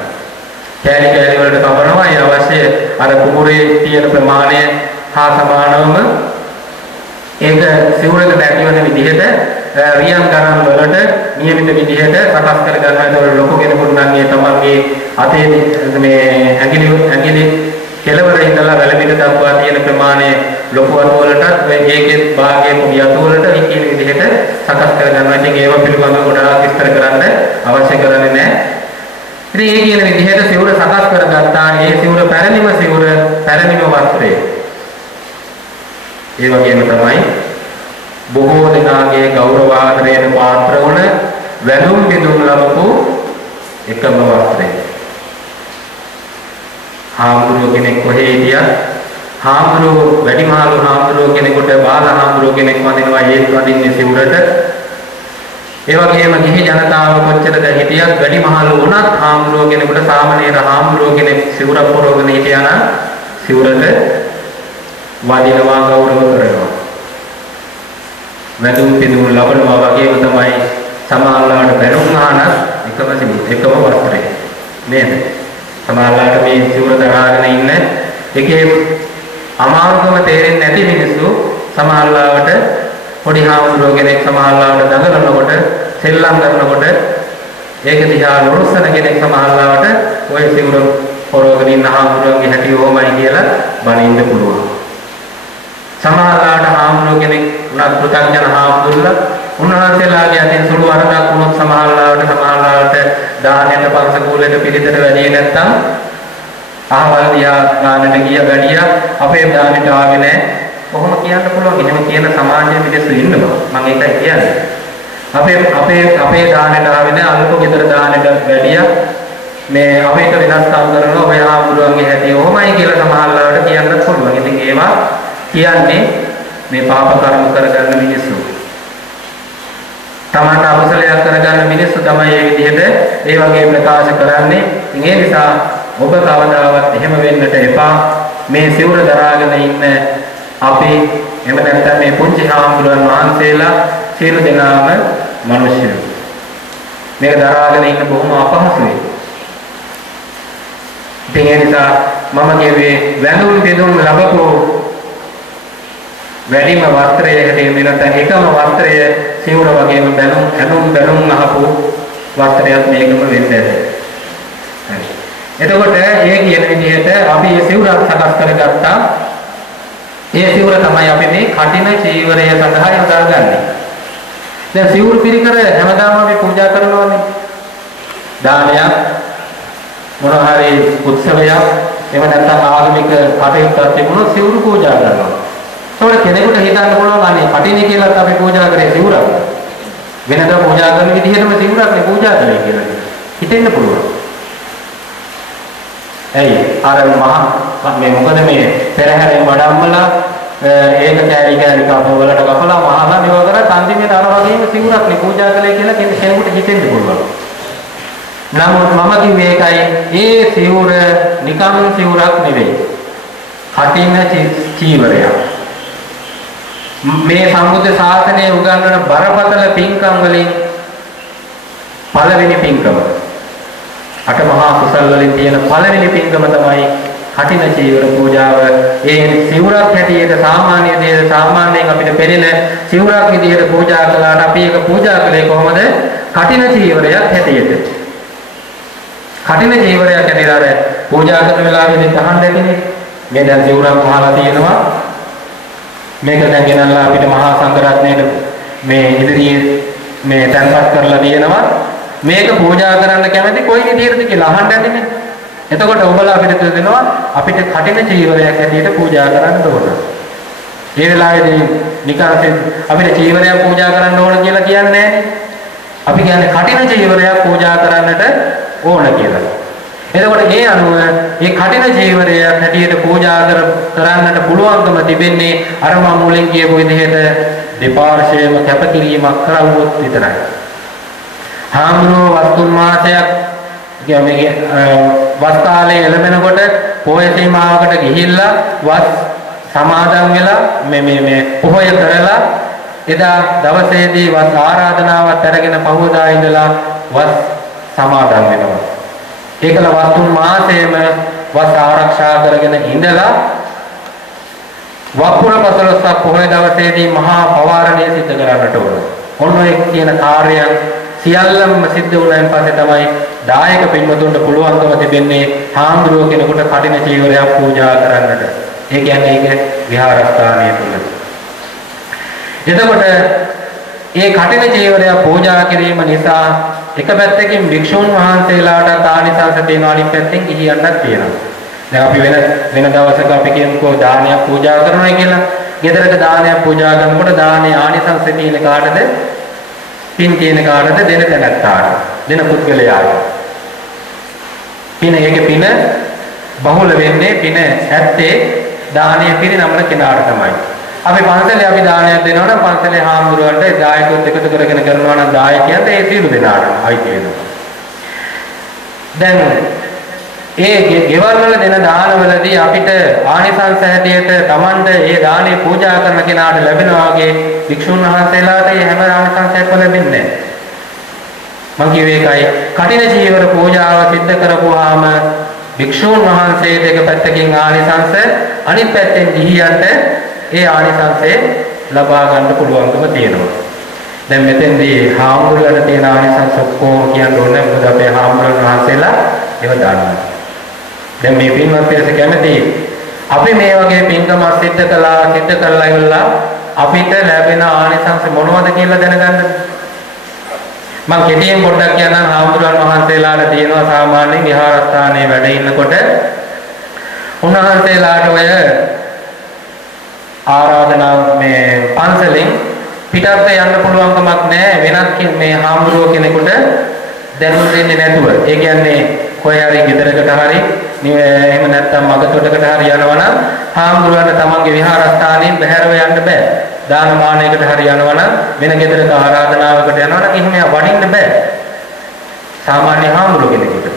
කෑලි කෑලි වලට කපනවා. ඒ අවශ්‍ය අර කුඹුරේ තියෙන ප්‍රමාණය හා සමානවම ඒක සිවුරකට ඇතිවන විදිහට රියන් ගණන් වලට නියමිත විදිහට සකස් කර ගන්නවා. ඒතකොට ලොකු කෙනෙකුට නම් ඒ තමන්ගේ අතේ මේ ඇඟිලි කෙලවර ඉඳලා වැලමිට දක්වා තියෙන ප්‍රමාණය ලොකු අතු වලටත් ඒකේ භාගයේ පොඩි අතු වලට කියන විදිහට සකස් කර ගන්නවා. ඉතින් ඒව පිළිබඳව ගොඩාක් විස්තර කරන්න අවශ්‍ය කරන්නේ නැහැ. ඉතින් මේ කියන විදිහට සිවුර සකස් කරගත්තා. ඒ සිවුර පැරණිම සිවුර, පැරණිම වස්ත්‍රය. ඒ වගේම තමයි බොහෝ දෙනාගේ ගෞරව ආදරයට පාත්‍ර වුණ වැඳුම් බිඳුම් ලැබපු එකම වස්ත්‍රය. හාමුදුරුවෝ කෙනෙක් කොහේ හිටියත් හාමුදුරුවෝ වැඩිමහලු හාමුදුරුවෝ කෙනෙකුට බාල හාමුදුරුවෝ කෙනෙක් වඳිනවා ඒත් වඳින්නේ සිවුරට. ඒ වගේම ගිහි ජනතාව කොච්චරද හිටියත් වැඩිමහලු වුණත් හාමුදුරුවෝ කෙනෙකුට සාමණේර හාමුදුරුවෝ කෙනෙක් සිවුරක් පොරවගෙන හිටියා නම් සිවුරට වඳිනවා ගෞරව කරනවා. වැඳුම් පිදුම් ලබනවා වගේම තමයි සමාල්ලාට බැනුම් අහන එකම වස්ත්‍රය නේද? සමාල්ලාට මේ සිවුර දරාගෙන ඉන්න එකේ අමාරුකම තේරෙන්නේ නැති මිනිස්සු සමාල්ලාවට පොඩි හාමුදුරුවෝ කෙනෙක් සමාල්ලාවට දඟලනකොට සෙල්ලම් කරනකොට ඒක දිහා නොරොස්සන කෙනෙක් සමාල්ලාවට ඔය සිවුර පොරවගෙන ඉන්න හාමුදුරුවන්ගේ හැටි ඕමයි කියලා බනින්න පුළුවන්. සමාල්ලාට හාමුදුරුවෝ කෙනෙක් උනත් පුතඥන හාමුදුරුවෝ උන්වහන්සේලාගේ අතින් සුළු වරදක් වුණොත් සමාල්ලාවට දානෙට පන්සකූලෙට පිළිතර වැඩි නැත්තම් අහවල් දිහා දානෙට ගිය වැඩියා අපේ දානෙට ආවේ නැහැ. කොහොම කියන්න පුළුවන්? එහෙම කියන සමාජයේ මිනිස්සු ඉන්නවා. මම ඒකයි කියන්නේ. අපේ දානෙට ආවේ නැහැ. අල්ප ගෙදර දානෙට වැඩියා මේ අපේට වෙනස්කම් කරනවා. ඔය ආමුදුරන්ගේ හැටි ඔහොමයි කියලා සමාල්ලාවට කියන්නත් පුළුවන්. ඉතින් ඒවා කියන්නේ මේ පාප කර්ම කරගන්න මිනිස්සු. තමන්ට අවසලයක් කරගන්න මිනිස්සු තමයි මේ විදිහට ඒ වගේ ප්‍රකාශ කරන්නේ. ඉතින් ඒ නිසා ඔබ කවදාවත් එහෙම වෙන්නට එපා. මේ සිවුර දරාගෙන ඉන්න අපි එහෙම නැත්නම් මේ පුංචි හාමුදුරන් වහන්සේලා සියලු දෙනාම මිනිස්සුයි. මේක දරාගෙන ඉන්න බොහොම අපහසුයි. ඉතින් ඒ නිසා මම කියවේ වැඳුම් බෙදුම් ලැබපු වැඩිම වස්ත්‍රය හැටියට නැත්නම් එකම වස්ත්‍රය සිවුර වගේම බැලුම් අහපු වස්ත්‍රයක් මේකම වෙන්න ඇති. එතකොට ඒ කියන විදිහට අපි මේ සිවුරක් සකස් කරගත්තා. ඒ සිවුර තමයි අපි මේ කටින චීවරය සඳහා යොදාගන්නේ. දැන් සිවුරු පිරිකර හැමදාම අපි පූජා කරනවානේ. දානයක් මොනවා හරි උත්සවයක් එහෙම නැත්නම් ආගමික කටයුත්තක් තිබුණොත් සිවුරු පූජා කරනවා. ඒකට කෙනෙකුට හිතන්න පුළුවන් අනේ කටිනේ කියලාත් අපි පූජා කරේ සිවුරක්. වෙනදා පූජා කරන විදිහටම සිවුරක් නේ පූජා කරේ කියලා හිතෙන්න පුළුවන්. ඇයි අර මේ මොකද මේ පෙරහැරෙන් වඩම්මලා ඒක කෑලි කපවලට කපලා මහා දේව කරා තන්දිමේට අර වගේම සිවුරක් නේ පූජා කළේ කියලා කෙනෙකුට හිතෙන්න පුළුවන්. නමුත් මම කිව්වේ ඒකයි ඒ සිවුර නිකම් සිවුරක් නෙවෙයි. කටින චීවරයක්. මේ සම්බුද්ධ ශාසනය උගන්වන බරපතල පින්කම් වලින් පළවෙනි පින්කම අට මහා කුසල වලින් තියෙන පළවෙනි පින්කම තමයි කටින චීවර පූජාව. ඒ සිවුරක් හැටියට සාමාන්‍ය දේ සාමාන්‍යයෙන් අපිට පෙනෙන සිවුරක් විදියට පූජා කළාට අපි ඒක පූජා කළේ කොහොමද? කටින චීවරයක් හැටියට. කටින චීවරයක් හැටියට අර පූජා කරන වෙලාවේදී තහන් දෙන්නේ මේ දැන් සිවුරක් වහලා තියෙනවා. මේක දැන් ගෙනල්ලා අපිට මහා සංඝරත්නයට මේ ඉදිරියේ මේ තැන්පත් කරලා තියෙනවා. මේක පූජා කරන්න කැමති කොයි විදිහටද කියලා අහන්න ඇතිනේ. එතකොට ඔබලා අපිට දෙනවා අපිට කටින චීවරයක් හැටියට පූජා කරන්න ඕන. මේ වෙලාවේදී නිකන් අපිට චීවරයක් පූජා කරන්න ඕන කියලා කියන්නේ නැහැ. අපි කියන්නේ කටින චීවරයක් පූජා කරන්නට ඕන කියලා. එතකොට මේ අනුව මේ කටින චීවරයක් හැටියට පූජා කරන්නට පුළුවන්කම තිබෙන්නේ අර මම මුලින් කියපු විදිහට දෙපාර්ශ්වයේම කැපකිරීමක් කරවුවොත් විතරයි. හාමුදුරුවෝ වස්තුන් මාසයක් කියන්නේ වස් කාලයේ එළඹෙනකොට පොය සීමාවකට ගිහිල්ලා වස් සමාදන් වෙලා මේ පොය කරලා එදා දවසේදී වස් ආරාධනාවක් අරගෙන පහවදා ඉඳලා වස් සමාදන් වෙනවා. ඒකල වස්තුන් මාසයේම වස් ආරක්ෂා කරගෙන ඉඳලා වපුර පසළොස්වක පොය දවසේදී මහා පවාරණය සිදු කරන්නට ඕන. ඔන්න ඔය කියන කාර්යයන් සියල්ලම සිද්ධ වුණාන් පස්සේ තමයි දායක පින්වතුන්ට පුළුවන්කම තිබෙන්නේ හාමුදුරුවෝ කෙනෙකුට කටින චීවරයක් පූජා කරන්නට. ඒ කියන්නේ ඒක විහාරස්ථානය තුල. එතකොට මේ කටින චීවරයක් පූජා කිරීම නිසා එක පැත්තකින් භික්ෂුන් වහන්සේලාට ආනිසංස තියෙනවා අනිත් පැත්තෙන් ගිහියන්ට තියෙනවා. දැන් අපි වෙන දවසක අපි කියමුකෝ දානයක් පූජා කරනවා කියලා. ගෙදරක දානයක් පූජා කරනකොට දානේ ආනිසංස තියෙන කාටද? පින් තියෙන කාටද? දෙන තැනත්තාට. දෙන පුද්ගලයාට. පින ඒකේ පින බහුල වෙන්නේ පින ඇත්තේ දානීය පිරිනමන කෙනාට තමයි. අපි පන්සලේ අපි දානයක් දෙනවා නම් පන්සලේ හාමුදුරුවන්ට දායකයොත් එකතු කරගෙන කරනවා නම් දායකයන්ට ඒ සියලු දෙනාට අයිති වෙනවා. දැන් ඒ ගෙවල් වල දෙන දානවලදී අපිට ආනිසංස හැටියට Tamanට ඒ දානේ පූජා කරන කෙනාට ලැබෙනවා වගේ වික්ෂුන් වහන්සේලාට ඒ හැම ආනිසංසයක්ම ලැබෙන්නේ නැහැ. මම කියවේ ඒකයි කටින චීවර පූජාව සිද්ධ කරපුවාම වික්ෂුන් වහන්සේ දෙක පැත්තකින් ආනිසංස අනිත් පැත්තෙන් ගිහියන්ට ඒ ආනිසංසය ලබා ගන්න පුළුවන්කම තියෙනවා. දැන් මෙතෙන්දී හාමුදුරුවන්ට තියෙන ආනිසංස ඔක්කොම කියන්න ඕනේ මොකද අපේ හාමුදුරුවන් වහන්සේලා ඒව දන්නවා. දැන් මේ පින්වත් පිරිස කැමති අපි මේ වගේ පින්කම සිද්ධ කරලා ඉවරලා අපිට ලැබෙන ආනිසංස මොනවද කියලා දැනගන්න. මම කෙටියෙන් පොඩ්ඩක් කියන්නම් හාමුදුරුවන් වහන්සේලාට තියෙනවා සාමාන්‍යයෙන් විහාරස්ථානයේ වැඩ ඉන්නකොට උන්වහන්සේලාට ඔය ආරාධනා මේ පන්සලෙන් පිටත් යන්න පුළුවන්කමක් නැහැ වෙනත් මේ හාමුදුරුවෝ කෙනෙකුට දැනුම් දෙන්නේ නැතුව. ඒ කියන්නේ කොහේ හරි ගෙදරකට හරි එහෙම නැත්නම් මගතොටකට හරි යනවනම් හාමුදුරුවන්ට තමන්ගේ විහාරස්ථානයෙන් බැහැරව යන්න බෑ. දානමානයකට හරි යනවනම් වෙන ගෙදරක ආරාධනාවකට යනවනම් එහෙම වඩින්න බෑ. සාමාන්‍ය හාමුදුරුවෝ කෙනෙකුට.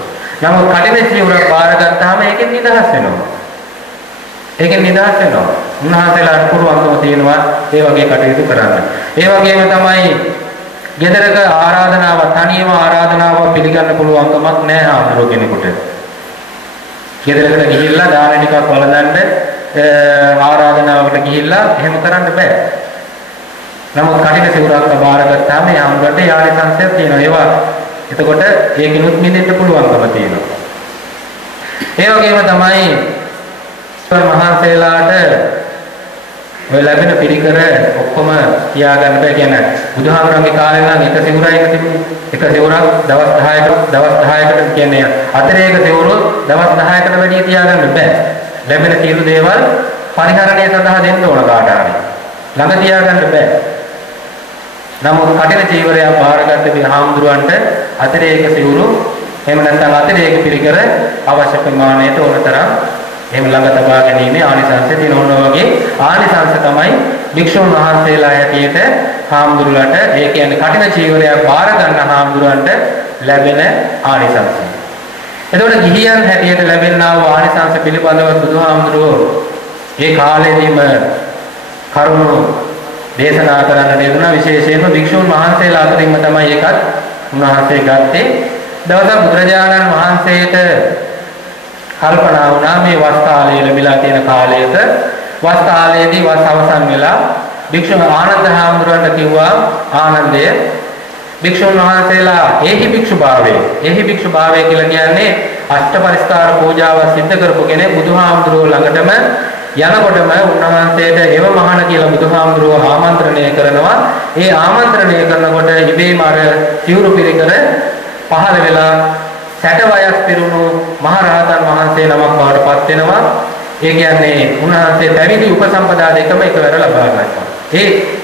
නමුත් කටින සිවුරක් බාරගත්තාම ඒකෙන් නිදහස් වෙනවා. ඒකෙන් නිදහස් වෙනවා. උන්වහන්සේලාට පුළුවන්කම තියෙනවා ඒ වගේ කටයුතු කරන්න. ඒ වගේම තමයි ගෙදරක ආරාධනාව තනියම ආරාධනාව පිළිගන්න පුළුවන්කමක් නැහැ හාමුදුරුවෝ කෙනෙකුට. ගෙදරකට ගිහිල්ලා දාන ටිකක් වළඳන්න ආරාධනාවකට ගිහිල්ලා එහෙම කරන්න බෑ. නමුත් කටින සිවුරක් බාරගත්තාම මේ ආම්බරට යානිසංශයක් තියෙනවා. ඒවා එතකොට ඒකිනුත් මිදෙන්න පුළුවන්කම තියෙනවා. ඒ වගේම තමයි මහන්සේලාට ඔය ලැබෙන පිළිකර ඔක්කොම තියාගන්න බෑ. කියන්නේ බුදුහාමරගේ කාලේ නම් එක සිවුරයි තිබුණේ. එක සිවුරක් දවස් 10කට කියන්නේ අතරේක සිවුරු දවස් 10කට වැඩි තියාගන්න බෑ. ලැබෙන සියලු දේවල් පරිහරණය සඳහා දෙන්න ඕන කාට හරි. ළඟ තියාගන්න බෑ. නමුත් කටින චීවරය බාරගත්ත විහාමුදුරන්ට අතරේක සිවුරු එහෙම නැත්නම් අතරේක පිළිකර අවශ්‍ය ප්‍රමාණයට ඕනතරම් එහෙම ළඟ තබා ගැනීම ආනිසංසය දිනවන වගේ ආනිසංස තමයි භික්ෂුන් වහන්සේලා හැටියට හාමුදුරුලට ඒ කියන්නේ කටින චීවරයක් බාර ගන්න හාමුදුරන්ට ලැබෙන ආනිසංසය. එතකොට ගිහියන් හැටියට ලැබෙනා වූ ආනිසංස පිළිබඳව බුදුහාමුදුරුවෝ ඒ කාලෙදීම කරුණු දේශනා කරන්න දෙන්නා විශේෂයෙන්ම භික්ෂුන් වහන්සේලා අතරින්ම තමයි ඒකත් උන්වහන්සේ ගත්තේ. දවසක් බුදුරජාණන් වහන්සේට කල්පනා වුණා මේ වස් කාලය ලැබිලා තියෙන කාලයක වස් කාලයේදී වස් අවසන් වෙලා භික්ෂුන් ආනන්ද හාමුදුරන්ට කිව්වා ආනන්දය භික්ෂුන් වහන්සේලා ඒහි භික්ෂුභාවය කියලා කියන්නේ අෂ්ටපරිස්කාර පූජාව සිද්ධ කරපු කෙනෙක් බුදුහාමුදුරුවෝ ළඟටම යනකොටම උන්වහන්සේට එව මහාන කියලා බුදුහාමුදුරුවෝ ආමන්ත්‍රණය කරනවා. ඒ ආමන්ත්‍රණය කරනකොට ඉබේම අර සිවුරු පිළිකර පහළ වෙලා 60 වයස් පිරුණු මහරහතන් වහන්සේ නමක් බවට පත් වෙනවා. ඒ කියන්නේ උන්වහන්සේ පැවිදි උපසම්පදා දෙකම එකවර ලබා ගන්නවා.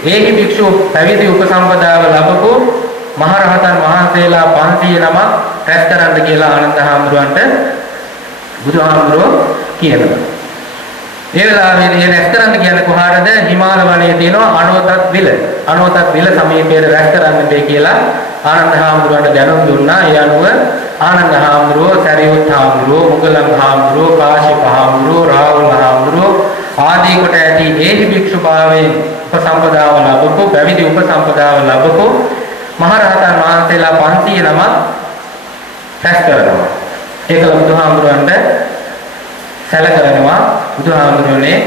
ඒහි භික්ෂුව පැවිදි උපසම්පදාව ලැබපු මහරහතන් වහන්සේලා 500 නමක් රැස් කරන්න කියලා ආනන්ද හාමුදුරන්ට බුදුහාමුදුරුවෝ කියනවා. ඒ වෙලාවේදී රැස් කරන්න කියන්නේ කොහාටද? හිමාල වනයේ තියෙන අනෝතත් විල සමීපයේ රැස් කරන්න දෙයි කියලා ආනන්ද හාමුදුරන්ට දැනුම් දුන්නා. ඒ අනුව ආනන්ද හාමුදුරුවෝ, සරියුත් හාමුදුරුවෝ, මුගලන් හාමුදුරුවෝ, කාශ්‍යප හාමුදුරුවෝ, රාහුල හාමුදුරුවෝ ආදී කොට ඇති ඒහි භික්ෂුභාවයෙන් උපසම්පදාව ලැබපු පැවිදි උපසම්පදාව ලැබපු මහරහතන් වහන්සේලා 500 නමක් රැස් කරනවා. ඒකල බුදුහාමුදුරන්ට සැල කරනවා. බුදුහාමුදුරනේ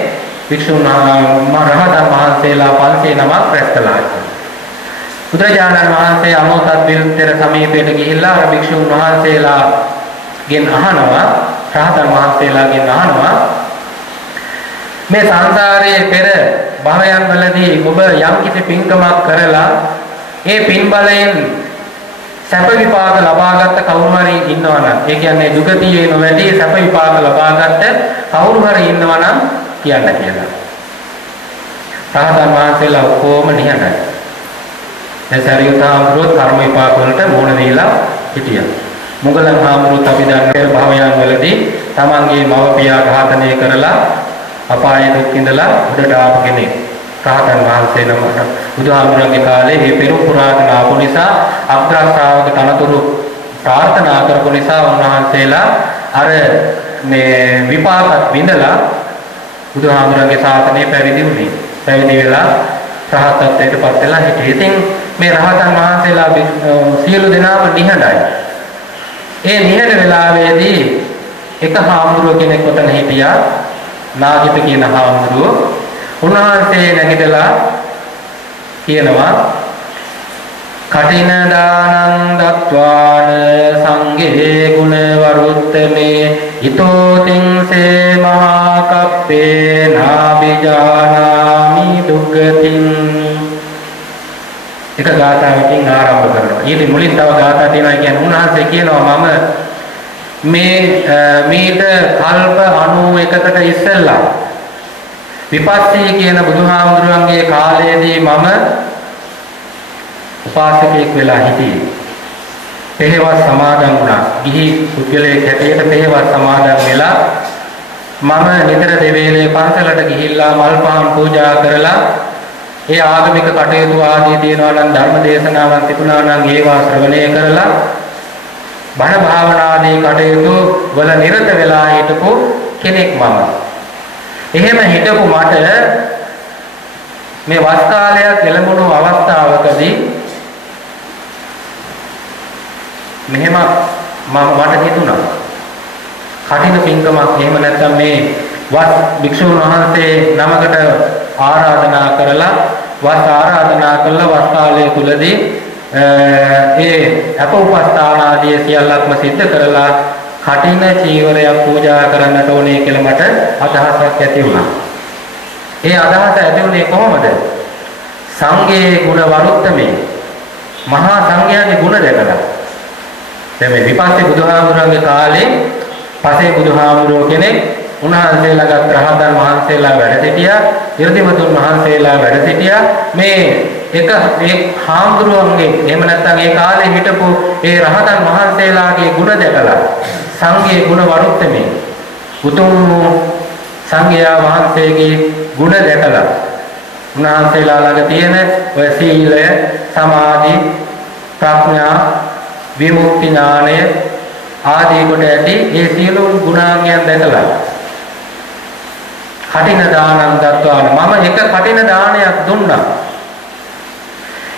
භික්ෂුන් මහරහතන් වහන්සේලා 500 නමක් රැස් කළා. බුදුරජාණන් වහන්සේ අමෝතත් විරුත්තර සමීපයට ගිහිල්ලා අර භික්ෂුන් වහන්සේලාගෙන් අහනවා, රහතන් වහන්සේලාගෙන් අහනවා මේ සංසාරයේ පෙර භවයන් වලදී ඔබ යම්කිසි පින්කමක් කරලා ඒ පින් බලයෙන් සැප විපාක ලබාගත් කවුරු හරි ඉන්නවනම්, ඒ කියන්නේ දුගතියේ නොවැටි සැප විපාක ලබාගත් කවුරු හරි ඉන්නවනම් කියන්න කියලා. රහතන් වහන්සේලා ඔක්කොම නිහඬයි. සරියුත් හාමුදුරුවෝ කර්ම විපාක වලට මොන දීලා හිටියා. මුගලන් හාමුදුරුවෝ අපි දන්නේ භවයන් වලදී තමන්ගේ මව්පියා ඝාතනය කරලා අපායේ දුක් විඳලා උඩට ආපු කෙනෙක්. රහතන් වහන්සේ නමකට බුදුහාමුදුරන්ගේ කාලේ මේ පෙර පුරාතන ආපු නිසා අග්‍රශ්‍රාවක තනතුරු ප්‍රාර්ථනා කරපු නිසා උන්වහන්සේලා අර මේ විපාකත් විඳලා බුදුහාමුදුරන්ගේ ශාසනය පැවිදි වුණේ. පැවිදි වෙලා රහතත්වයට පත් වෙලා හිටියේ. ඉතින් මේ රහතන් වහන්සේලා සියලු දෙනාම නිහඬයි. ඒ නිහඬ වෙලාවේදී එක හාමුදුරුව කෙනෙක් උතන හිටියා, නාගිත කියන හාමුදුරුව. උන්වහන්සේ නැගිටලා කියනවා කටින දානං දත්වාන සංඝේ ගුණ වරුත්තමේ ඊතෝතින්සේ මහා කප්පේ නාබිජානාමි දුක්ගතින්. එක ගාථාවකින් ආරම්භ කරනවා. ඊට මුලින් තව ගාථා තියෙනවා. කියන්නේ උන්වහන්සේ කියනවා මම මේ මීට කල්ප 91කට ඉස්සෙල්ලා විපස්සී කියන බුදුහාමුදුරන්ගේ කාලයේදී මම උපාසකයෙක් වෙලා හිටියේ. පෙරවස් සමාදන් වුණා. ගිහි පුද්ගලයෙක් හැටියට පෙරවස් සමාදන් වෙලා මම නිතර දෙවේලේ පන්සලට ගිහිල්ලා මල් පහන් පූජා කරලා ඒ ආගමික කටයුතු ආදී තියෙනවා නම් ධර්ම දේශනාවන් තිබුණා නම් ඒවා ශ්‍රවණය කරලා බණ භාවනා ආදී කටයුතු වල නිරත වෙලා හිටපු කෙනෙක් මම. එහෙම හිටපු මට මේ වස් කාලයක් එළඹුණු අවස්ථාවකදී මෙහෙම මට හිතුණා කටින පින්කමක් එහෙම නැත්නම් මේ වස් භික්ෂුන් වහන්සේ නමකට ආරාධනා කරලා වස් කාලය තුලදී ඒ අප උපස්ථාන ආදී සියල්ලක්ම සිද්ධ කරලා කටින චීවරයක් පූජා කරන්නට ඕනේ කියලා මට අදහසක් ඇති වුණා. ඒ අදහස ඇති වුණේ කොහොමද? සංඝයේ ගුණ වරුත්තමේ මහා සංඝයාගේ ගුණ දැකලා. දැන් මේ විපස්සී බුදුහාමුදුරන්ගේ කාලේ පසේ බුදුහාමුදුරුවෝ කෙනෙක් උන්වහන්සේලාගත් රහතන් වහන්සේලා වැඩ සිටියා, ඉර්ධිමතුන් වහන්සේලා වැඩ සිටියා. මේ හාමුදුරුවන්ගේ එහෙම නැත්නම් ඒ කාලේ හිටපු ඒ රහතන් වහන්සේලාගේ ගුණ දැකලා සංඝයේ ගුණ වරුත්තමේ උතුම් සංඝයා වහන්සේගේ ගුණ දැකලා උන්වහන්සේලා ළඟ තියෙන ඔය සීලය, සමාධි, ප්‍රඥා, විමුක්ති ඥානය ආදී කොට ඇති ඒ සියලු ගුණාංගයන් දැකලා කටින දානං දත්වාන මම එක කටින දානයක් දුන්නා.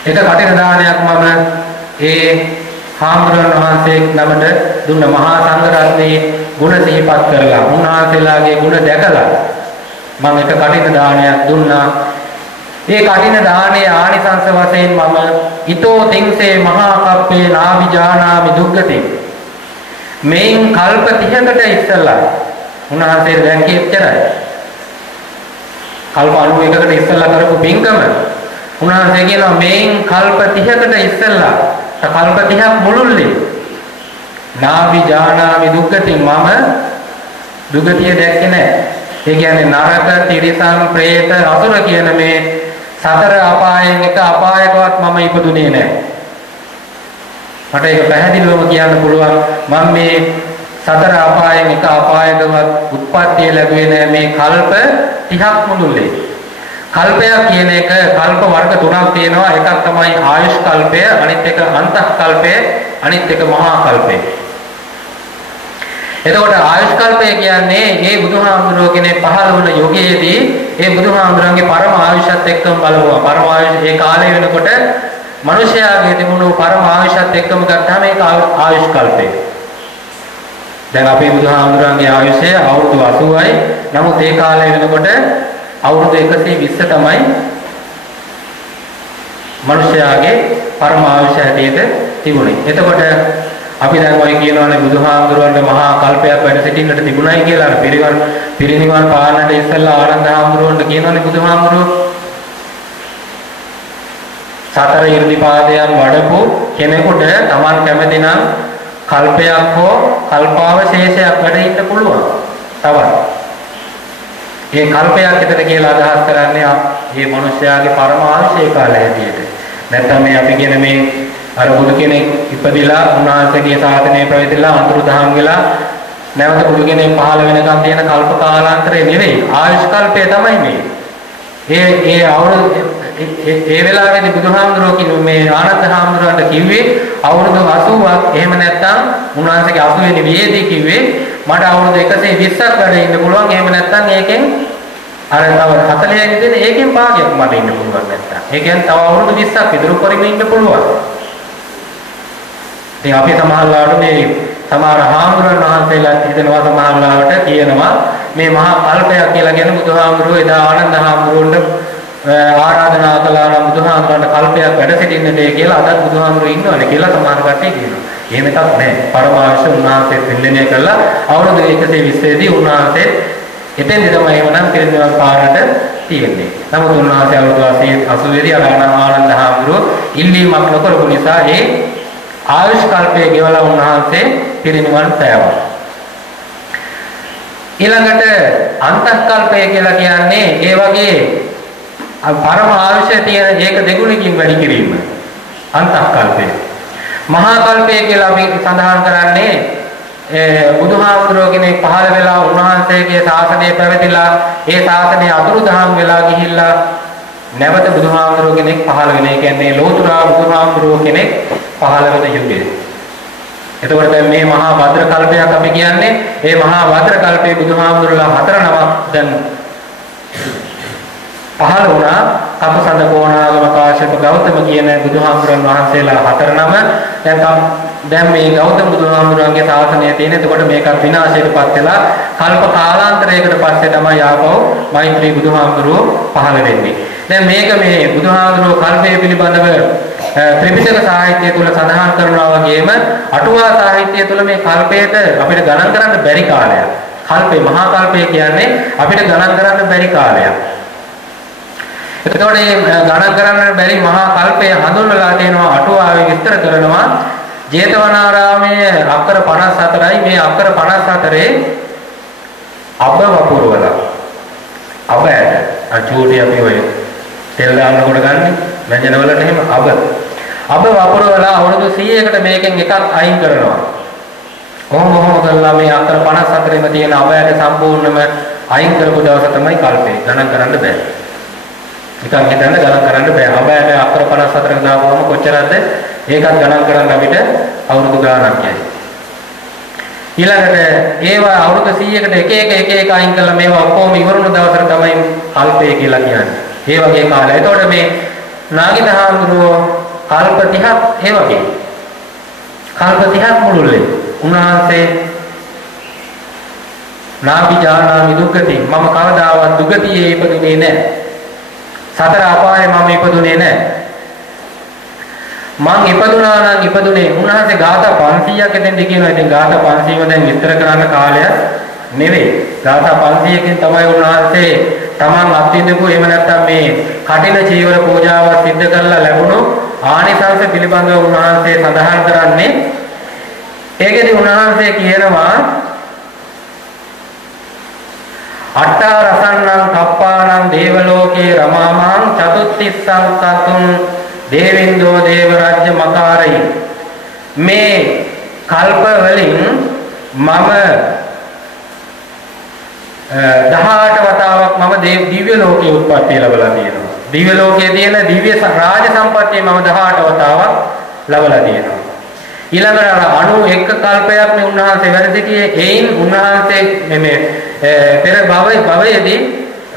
එක කටින දානයක් මම ඒ හාමුදුරන් වහන්සේ නමට දුන්න. මහා සංඝ රත්නයේ ගුණ සිහිපත් කරලා උන්වහන්සේලාගේ ගුණ දැකලා මම එක කටින දානයක් දුන්නා. ඒ කටින දානයේ ආනිසංස වශයෙන් මම ඊතෝ තින්සේ මහා කප්පේ නාවිජානාමි දුක්ගති මේන් කල්ප 30කට ඉස්සලා උන්වහන්සේ දැන් කියච්චරයි. කල්ප 91කට ඉස්සලා කරපු පින්කම උන්වහන්සේ කියනවා මේන් කල්ප 30කට ඉස්සලා කල්ප 30ක් මුළුල්ලේ නාවිජානාමි දුක්ගති මම දුගතිය දැක්කේ නැහැ. ඒ කියන්නේ නරක, තිරිසන්, പ്രേත, අසුර කියන මේ සතර අපායන් එක අපායකවත් මම ඉපදුනේ නැහැ. මට ඒක පැහැදිලිවම කියන්න පුළුවන් මම මේ සතර අපායන් එක අපායකවත් උත්පත්තිය ලැබුවේ නැහැ මේ කල්ප 30ක් මුළුල්ලේ. කල්පය කියන එක කල්ප වර්ග තුනක් තියෙනවා. එකක් තමයි ආයුෂ් කල්පය, අනිත් එක අන්තක් කල්පය, අනිත් එක මහා කල්පය. එතකොට ආයුෂ් කල්පය කියන්නේ මේ බුදුහාමුදුරුවෝ කෙනෙක් පහළ වුණ යුගයේදී ඒ බුදුහාමුදුරන්ගේ පරම ආයුෂත් එක්කම බලවුවා. පරම ආයුෂ ඒ කාලේ වෙනකොට මිනිසයාගේ තිබුණු පරම ආයුෂත් එක්කම ගත්තාම ඒක ආයුෂ් කල්පය. දැන් අපේ බුදුහාමුදුරන්ගේ ආයුෂය අවුරුදු 80යි. නමුත් ඒ කාලේ වෙනකොට අවුරුදු 120 තමයි මිනිසයාගේ පරම ආයුෂ හැටියට තිබුණේ. එතකොට අපි දැන් ඔය කියනවානේ බුදුහාමුදුරන්ගේ මහා කල්පයක් වැඩ සිටින්නට තිබුණයි කියලා. පිරිනිවන් පාන්නට ඉස්සෙල්ලා ආනන්ද හාමුදුරුවන්ට කියනවානේ බුදුහාමුදුරුවෝ සතර ඉර්ධිපාදයන් වඩපු කෙනෙකුට Taman කැමති නම් කල්පයක් හෝ කල්පාවශේෂයක් වැඩ ඉන්න පුළුවන්. තවත් ඒ කල්පයක් විතර කියලා අදහස් කරන්නේ මේ මිනිස්යාගේ පරම ආශේ කාලය හැටියට. නැත්නම් මේ අපි කියන මේ අර බුදු කෙනෙක් ඉපදිලා උන්වහන්සේගේ ශාසනය පැවතිලා අනුරුදහන් වෙලා නැවත බුදු කෙනෙක් පහළ වෙනකම් තියෙන කල්ප කාලාන්තරය නෙවෙයි ආයුෂ් කල්පය තමයි මේ. ඒ අවුරුදු ඒ වෙලාවේදී බුදුහාමුදුරුවෝ කිව්වේ මේ ආනන්ද හාමුදුරුවන්ට කිව්වේ අවුරුදු 80ක් එහෙම නැත්නම් උන්වහන්සේගේ 80 වෙනි වියේදී කිව්වේ මට අවුරුදු 120ක් වැඩ ඉන්න පුළුවන්. එහෙම නැත්නම් ඒකෙන් අර තව 40ක් විතර ඒකෙන් භාගයක් මට ඉන්න පුළුවන් නැත්නම්. ඒ කියන්නේ තව අවුරුදු 20ක් විතර උඩරින් ඉන්න පුළුවන්. ඉතින් අපි සමහරවිට මේ සමහර හාමුදුරන් වහන්සේලා හිතනවා සමහරවිට කියනවා මේ මහා කල්පයක් කියලා කියන බුදුහාමුදුරුවෝ එදා ආනන්ද හාමුදුරුවන්ට ආරාධනා කළා නම් බුදුහාමුදුරන්ට කල්පයක් වැඩ සිටින්නට කියලා අදත් බුදුහාමුදුරුවෝ ඉන්නවනේ කියලා සමහර කට්ටිය කියනවා. එහෙම එකක් නැහැ. පරමාර්ශ උන්වහන්සේ පිළිණය කළා අවුරුදු 120 දී උන්වහන්සේ එතෙන්දී තමයි එවනම් පිළිනිවන් පාරට තියෙන්නේ. නමුත් උන්වහන්සේ අවුරුදු 80 දී ආනන්ද හාමුදුරුවෝ ඉල්ලීමක් නොකරපු නිසා ඒ ආයුෂ් කල්පයේ ගෙවලා උන්වහන්සේ පිරිනිවන් පෑවා. ඊළඟට අන්තක්කල්පය කියලා කියන්නේ ඒ වගේ පරම ආයුෂය තියෙන ඒක දෙගුණකින් වැඩි කිරීම. අන්තක්කල්පය. මහා කල්පය කියලා අපි සඳහන් කරන්නේ බුදුහාමුදුරුවෝ කෙනෙක් පහළ වෙලා උන්වහන්සේගේ ශාසනය පැවතිලා ඒ ශාසනය අතුරුදහන් වෙලා ගිහිල්ලා නැවත බුදුහාමුදුරුවෝ කෙනෙක් පහළ වෙන. ඒ කියන්නේ ලෝතුරා බුදුහාමුදුරුවෝ කෙනෙක් පහළ වෙන යුගය. එතකොට දැන් මේ මහා භද්‍ර කල්පයක් අපි කියන්නේ ඒ මහා භද්‍ර කල්පයේ බුදුහාමුදුරුවෝ 4 නමක් දැන් පහළ වුණා කපුසඳ කෝණාගම කාශ්‍යප ගෞතම කියන බුදුහාමුදුරන් වහන්සේලා 4 නම. දැන් මේ ගෞතම බුදුහාමුදුරන්ගේ ශාසනය තියෙන. එතකොට මේක විනාශයටපත් වෙලා කල්ප කාලාන්තරයකට පස්සේ තමයි ආපහු මෛත්‍රී බුදුහාමුදුරුවෝ පහළ වෙන්නේ. දැන් මේක මේ බුදුහාමුදුරුවෝ කල්පය පිළිබඳව ත්‍රිපිටක සාහිත්‍යය තුල සඳහන් කරනවා වගේම අටුවා සාහිත්‍යය තුල මේ කල්පයට අපිට ගණන් කරන්න බැරි කාලයක්. කල්පේ මහා කල්පය කියන්නේ අපිට ගණන් කරන්න බැරි කාලයක්. එතකොට මේ ගණන් කරන්න බැරි මහා කල්පය හඳුන්වලා තියෙනවා අටුවාවේ විස්තර කරනවා ජේතවනාරාමයේ අක්කර 54යි මේ අක්කර 54 අබ වපුරවල අබ ඇට අචූටි අපි ඔය තෙල් දාන්නකොට ගන්න වැජනවලට එහෙම අබ වපුරවල අවුරුදු 100කට මේකෙන් එකක් අයින් කරනවා. කොහොම කරලා මේ අක්කර 54ෙම තියෙන අබ ඇට සම්පූර්ණයෙන්ම අයින් කරපු දවස තමයි කල්පේ. ගණන් කරන්න බෑ. නිකන් හිතන්න ගණන් කරන්න බෑ. අබ ඇට අක්කර 54ක දාපුවම කොච්චරද? ඒකත් ගණන් කරන්න අපිට අවුරුදු ගාණක් යයි. ඊළඟට ඒවා අවුරුදු 100කට එක අයින් කළා මේවා ඔක්කොම ඉවරුණු දවසට තමයි කල්පය කියලා කියන්නේ. ඒ වගේ කාලය. එතකොට මේ නාගිත හාමුදුරුවෝ කල්ප 30ක් ඒ වගේ. කල්ප 30ක් මුළුල්ලේ උන්වහන්සේ නාභි ජානාමි දුක්ගති මම කවදාවත් දුගතියේ ඉපදුනේ නැහැ. සතර අපායේ මම ඉපදුනේ නැහැ. මං ඉපදුනා නම් ඉපදුනේ උන්වහන්සේ ගාථා 500ක් එතෙන්ද කියනවා. ඉතින් ගාථා 500ම දැන් විස්තර කරන්න කාලයක් නෙවෙයි. ගාථා 500කින් තමයි උන්වහන්සේ තමන් අත්විඳපු එහෙම නැත්නම් මේ කටින චීවර පූජාව සිද්ධ කරලා ලැබුණු ආනිසංස පිළිබඳව උන්වහන්සේ සඳහන් කරන්නේ. ඒකෙදි උන්වහන්සේ කියනවා අට්ඨා රසන්නං කප්පානං දේවලෝකේ රමාමහං චතුත්තිස්සං සතුන් දේවින්දෝ දේව රාජ්‍ය මකාරයි. මේ කල්ප වලින් මම 18 වතාවක් මම දිව්‍ය ලෝකයේ උත්පත්ති ලැබලා තියෙනවා. දිව්‍ය ලෝකයේ තියෙන දිව්‍ය රාජ සම්පත්තිය මම 18 වතාවක් ලැබලා තියෙනවා. ඊළඟට 91 කල්පයක් මේ උන්වහන්සේ වැඩ සිටියේ. ඒයින් උන්වහන්සේ මේ පෙර භවයේදී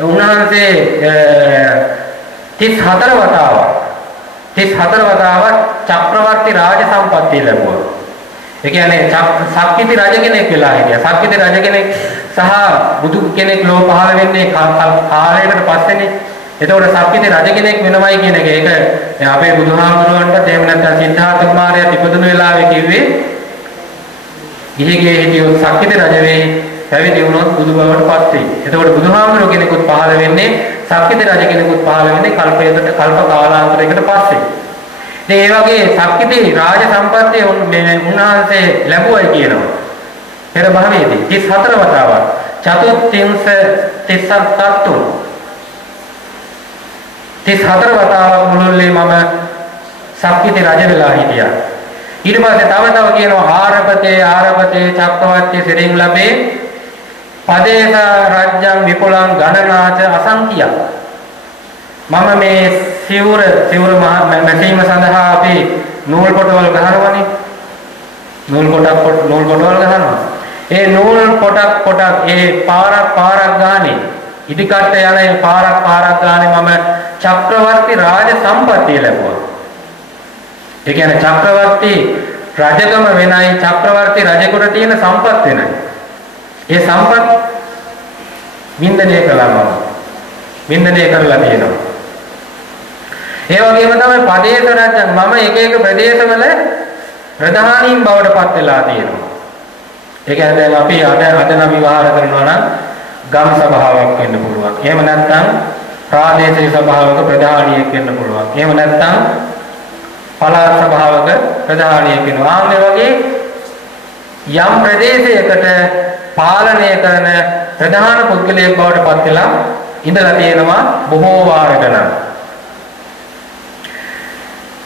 උන්වහන්සේ 34 වතාවක් චක්‍රවර්ති රාජ සම්පත්තිය ලැබුවා. ඒ කියන්නේ සක්විති රජ කෙනෙක් වෙලා හිටියා. සක්විති රජ කෙනෙක් සහ බුදු කෙනෙක් ලෝ පහළ වෙන්නේ කාලයකට පස්සේනේ. එතකොට සක්විති රජ කෙනෙක් වෙනවයි කියන එක ඒක අපේ බුදුහාමුදුරුවන්ට එහෙම නැත්නම් සිද්ධාර්ථ කුමාරයා ඉපදුණු වෙලාවේ කිව්වේ ගිහිගේ හිටියොත් සක්විති රජ වෙයි, පැවිදි වුණොත් බුදු බවට පත් වෙයි. එතකොට බුදුහාමුදුරුවෝ කෙනෙකුත් පහළ වෙන්නේ සක්විති රජ කෙනෙකුත් පහළ වෙන්නේ කල්ප කාලාන්තරයකට පස්සේ. ඒ වගේ සක්විති රාජ සම්පත්තිය උන්වහන්සේ ලැබුවයි කියනවා. පෙර භවයේදී 34 වතාවක් චතුත්ථින්ස තිස්සත්තු 34 වතාවක් මුළුල්ලේ මම සක්විති රජ වෙලා හිටියා. ඊට පස්සේ තව කියනවා ආරපතේ චක්‍රවර්ති සිරින් ලැබේ පදේස රාජ්‍යං විපුලං ගණනාච අසංඛ්‍යා. මම මේ සිවුර මැසීම සඳහා අපි නූල් පොටවල් ගහනවනේ. නූල් පොටවල් ගහනවා. ඒ නූල් පොටක් ඒ පාරක් ගානේ ඉදිකට යන ඒ පාරක් ගානේ මම චක්‍රවර්ති රාජ සම්පත්තිය ලැබුවා. ඒ කියන්නේ චක්‍රවර්ති රජකම වෙනයි චක්‍රවර්ති රජෙකුට තියෙන සම්පත් වෙනයි. ඒ සම්පත් වින්දනය කරලා තියෙනවා. ඒ වගේම තමයි පදේශ රාජ්‍යං මම එක ප්‍රදේශවල ප්‍රධානීන් බවට පත් වෙලා තියෙනවා. ඒ කියන්නේ දැන් අපි අද නම් විවහාර කරනවා නම් ගම් සභාවක් වෙන්න පුළුවන්. එහෙම නැත්නම් ප්‍රාදේශීය සභාවක ප්‍රධානියෙක් වෙන්න පුළුවන්. එහෙම නැත්නම් පළාත් සභාවක ප්‍රධානියෙක් වෙනවා. ආන්නේ වගේ යම් ප්‍රදේශයකට පාලනය කරන ප්‍රධාන පුද්ගලයෙක් බවට පත් වෙලා ඉඳලා තියෙනවා බොහෝ වාර ගණන්.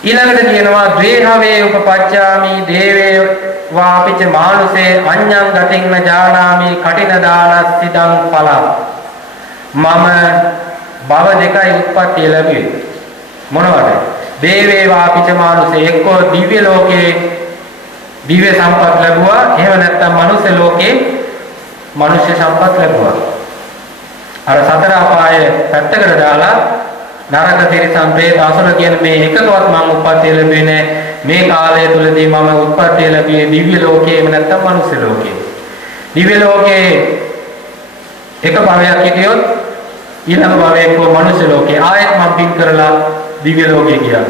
ඊළඟට කියනවා ද්වේහවේ උපපච්චාමි දේවේ වාපිච මානුසේ අඤ්ඤං ගතින්න ජානාමි කටින දානස්සිදං පලං. මම භව දෙකයි උත්පත්ති ලැබුවේ. මොනවද? දේවේ වාපිච මානුසේ එක්කෝ දිව්‍ය ලෝකේ දිව්‍ය සම්පත් ලැබුවා. එහෙම නැත්නම් මනුෂ්‍ය ලෝකේ මනුෂ්‍ය සම්පත් ලැබුවා. අර සතර අපායේ පැත්තකට දාලා නරක තිරිසන් ප්‍රේත අසුර කියන මේ එකකවත් මම උප්පත්තිය ලැබෙන්නේ මේ කාලය තුලදී මම උප්පත්තිය ලැබුවේ දිව්‍ය ලෝකයේම නැත්නම් මනුස්ස ලෝකයේ. දිව්‍ය ලෝකයේ එක භවයක් හිටියොත් ඊළඟ භවයේ කො මනුස්ස ලෝකයේ ආයෙත් මම පින් කරලා දිව්‍ය ලෝකේ ගියා.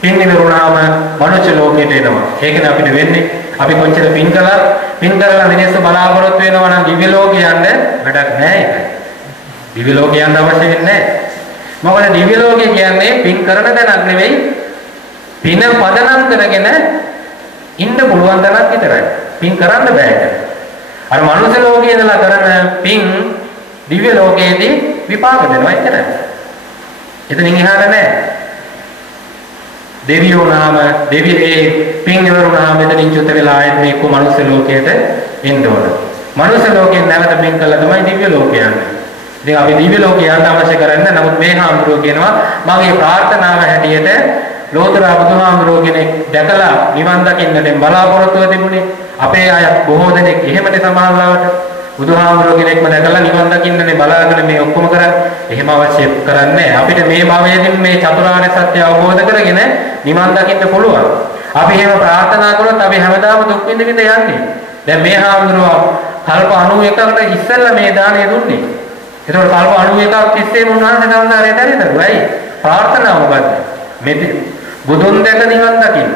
පින් නිරුණාම මනුස්ස ලෝකයට එනවා. ඒකනේ අපිට වෙන්නේ. අපි කොච්චර පින් කරලා මිනිස්සු බලාපොරොත්තු වෙනවා නම් දිව්‍ය ලෝකේ යන්න වැඩක් නැහැ ඒක. දිව්‍ය ලෝකේ යන්න අවශ්‍ය වෙන්නේ නැහැ. මොකද දිව්‍ය ලෝකේ කියන්නේ පින් කරන තැනක් නෙවෙයි. පින පදනම් කරගෙන ඉන්න පුළුවන් තැනක් විතරයි. පින් කරන්න බෑ ඒක. අර මනුස්ස ලෝකයේ ඉඳලා කරන පින් දිව්‍ය ලෝකයේදී විපාක දෙනවා එච්චරයි. එතනින් එහාට නෑ. දෙවියෝ නාම දෙවියේ පින් ඉවරුනාම එතනින් චුත වෙලා ආයෙත් මේ කො මනුස්ස ලෝකයට එන්න ඕන. මනුස්ස ලෝකයෙන් නැවත පින් කළා තමයි දිව්‍ය ලෝකය යන්නේ. ඉතින් අපි දිව්‍ය ලෝකේ යන්න අවශ්‍ය කරන්නේ නමුත් මේ හාමුදුරුවෝ කියනවා මගේ ප්‍රාර්ථනාව හැටියට ලෝතර බුදුහාමුදුරුවෝ කෙනෙක් දැකලා නිවන් දකින්නට බලාපොරොත්තුව තිබුණේ අපේ අය බොහෝ දෙනෙක් එහෙමනේ සමාජලාවට බුදුහාමුදුරුවෝ කෙනෙක්ම දැකලා නිවන් දකින්නනේ බලාගෙන මේ ඔක්කොම කරන්නේ එහෙම අවශ්‍ය කරන්නේ අපිට මේ භවයේදී මේ චතුරාර්ය සත්‍ය අවබෝධ කරගෙන නිවන් දකින්න පුළුවන් අපි එහෙම ප්‍රාර්ථනා කළොත් අපි හැමදාම දුක් විඳ විඳ යන්නේ දැන් මේ හාමුදුරුවෝ කල්ප 91කට ඉස්සෙල්ලා මේ දාණය දුන්නේ ඒතකොට කල්ප 91ක් තිස්සේ උන්වහන්සේ සම්මානය දැරිදරුවයි ප්‍රාර්ථනාව මොකද්ද මේ බුදුන් දැක නිවන් දකින්න.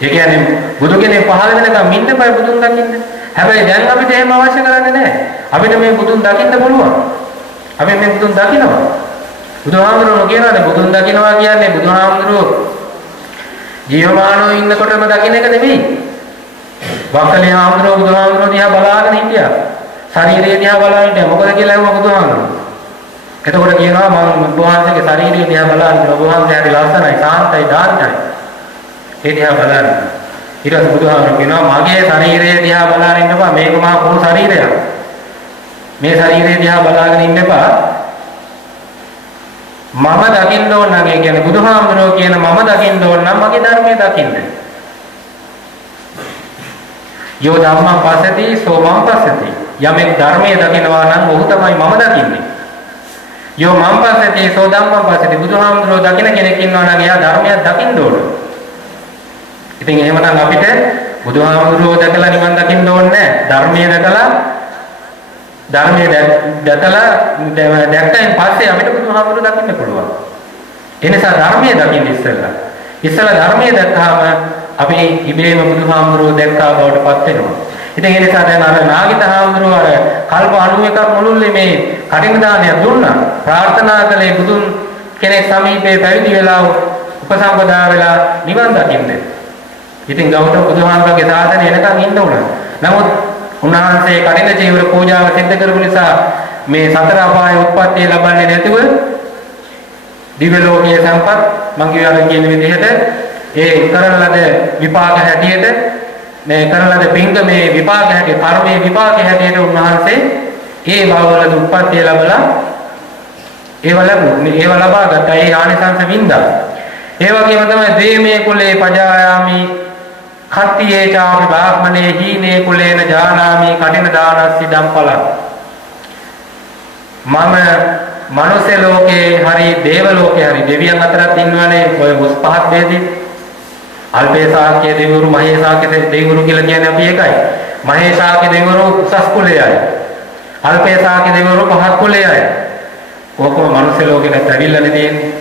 ඒ කියන්නේ බුදු කෙනෙක් පහළ වෙනකම් ඉන්න බෑ බුදුන් දකින්න. හැබැයි දැන් අපිට එහෙම අවශ්‍ය කරන්නේ නැහැ. අපිට මේ බුදුන් දකින්න පුළුවන්. අපි මේ බුදුන් දකිනවා. බුදුහාමුදුරුවෝ කියනවානේ බුදුන් දකින්නවා කියන්නේ බුදුහාමුදුරුවෝ ජීවමානව ඉන්නකොටම දකින්න එක නෙවෙයි. වක්කලේ හාමුදුරුවෝ බුදුහාමුදුරුවෝ දිහා බලාගෙන හිටියා. ශරීරය දිහා බලාගෙන හිටියා. මොකද කියලා ඇහුවා බුදුහාමුදුරුවෝ. එතකොට කියනවා මම බුදුහාමුදුරගේ ශරීරය දිහා බලන්නේ බුදුහාමුදුරේ හරි ලස්සනයි සාන්තයි දාර්ශනිකයි. ඒ දිහා බලන්නේ. ඊට පස්සේ බුදුහාමුදුර කියනවා මගේ ශරීරය දිහා බලාගෙන ඉන්නපා මේක මහා පොහු ශරීරයක්. මේ ශරීරය දිහා බලාගෙන ඉන්නපා මම දකින්න ඕන නම් ඒ කියන්නේ බුදුහාමුදුරෝ කියන මම දකින්න ඕන නම් මගේ ධර්මයේ දකින්න. යෝ ධම්මං පස්සති සෝ මං පස්සති. යමෙක් ධර්මයේ දකිනවා නම් ඔහු තමයි මම දකින්නේ. යෝ මං පස්සති සෝ ධම්මං පස්සති බුදුහාමුදුරෝ දකින්න කෙනෙක් ඉන්නවා නම් එයා ධර්මයක් දකින්න ඕන. ඉතින් එහෙමනම් අපිට බුදුහාමුදුරෝ දැකලා නිවන් දකින්න ඕනේ නැහැ. ධර්මයේ දැක්කයින් පස්සේ අපිට බුදුහාමුදුරෝ දකින්න පුළුවන්. ඒ නිසා ධර්මයේ දකින්න ඉස්සෙල්ලා ධර්මයේ දැක්කාම අපි ඉබේම බුදුහාමුදුරෝ දැක්කා බවට පත් වෙනවා. ඉතින් ඒ නිසා දැන් අර නාගිත හාමුදුරුවෝ අර කල්ප 91ක් මුළුල්ලේ මේ කටින් දානයක් දුන්නා. ප්‍රාර්ථනා කළේ බුදුන් කෙනෙක් සමීපේ පැවිදි වෙලා උපසම්පදා වෙලා නිවන් දකින්නේ. ඉතින් ගෞතම බුදුහාමුදුරගේ සාසනය එනකන් ඉන්න උනා. නමුත් උන්වහන්සේ කටින චීවර පූජාව සිද්ධ කරපු නිසා මේ සතර අපායේ උත්පත්තිය ලබන්නේ නැතුව දිව්‍ය ලෝකයේ සම්පත් මං කියන විදිහට ඒ කරන ලද විපාක හැටියට මේ කරන ලද පින්කමේ විපාක හැටියට කර්මයේ විපාක හැටියට උන්වහන්සේ ඒ භවවල උත්පත්තිය ලැබලා ඒව ලබා ගත්තා. ඒ ආනිසංස වින්දා. ඒ වගේම තමයි දේමේ කුලේ පජායාමි කත්තියේ චාපි බාහමනේ හීනේ කුලේන ජානාමි කටින දානස්සි දම්පල. මම මනුෂ්‍ය ලෝකේ හරි දේව ලෝකේ හරි දෙවියන් අතරත් ඉන්නවනේ ඔය මුස් පහත් වේදී. අල්පේසාක්‍ය දෙවිවරු මහේසාක්‍ය දෙවිවරු කියලා කියන්නේ අපි ඒකයි. මහේසාක්‍ය දෙවිවරු උසස් කුලයයි. අල්පේසාක්‍ය දෙවිවරු පහත් කුලයයි. ඔක්කොම මනුෂ්‍ය ලෝකෙට ඇවිල්ලානේ තියෙන්නේ.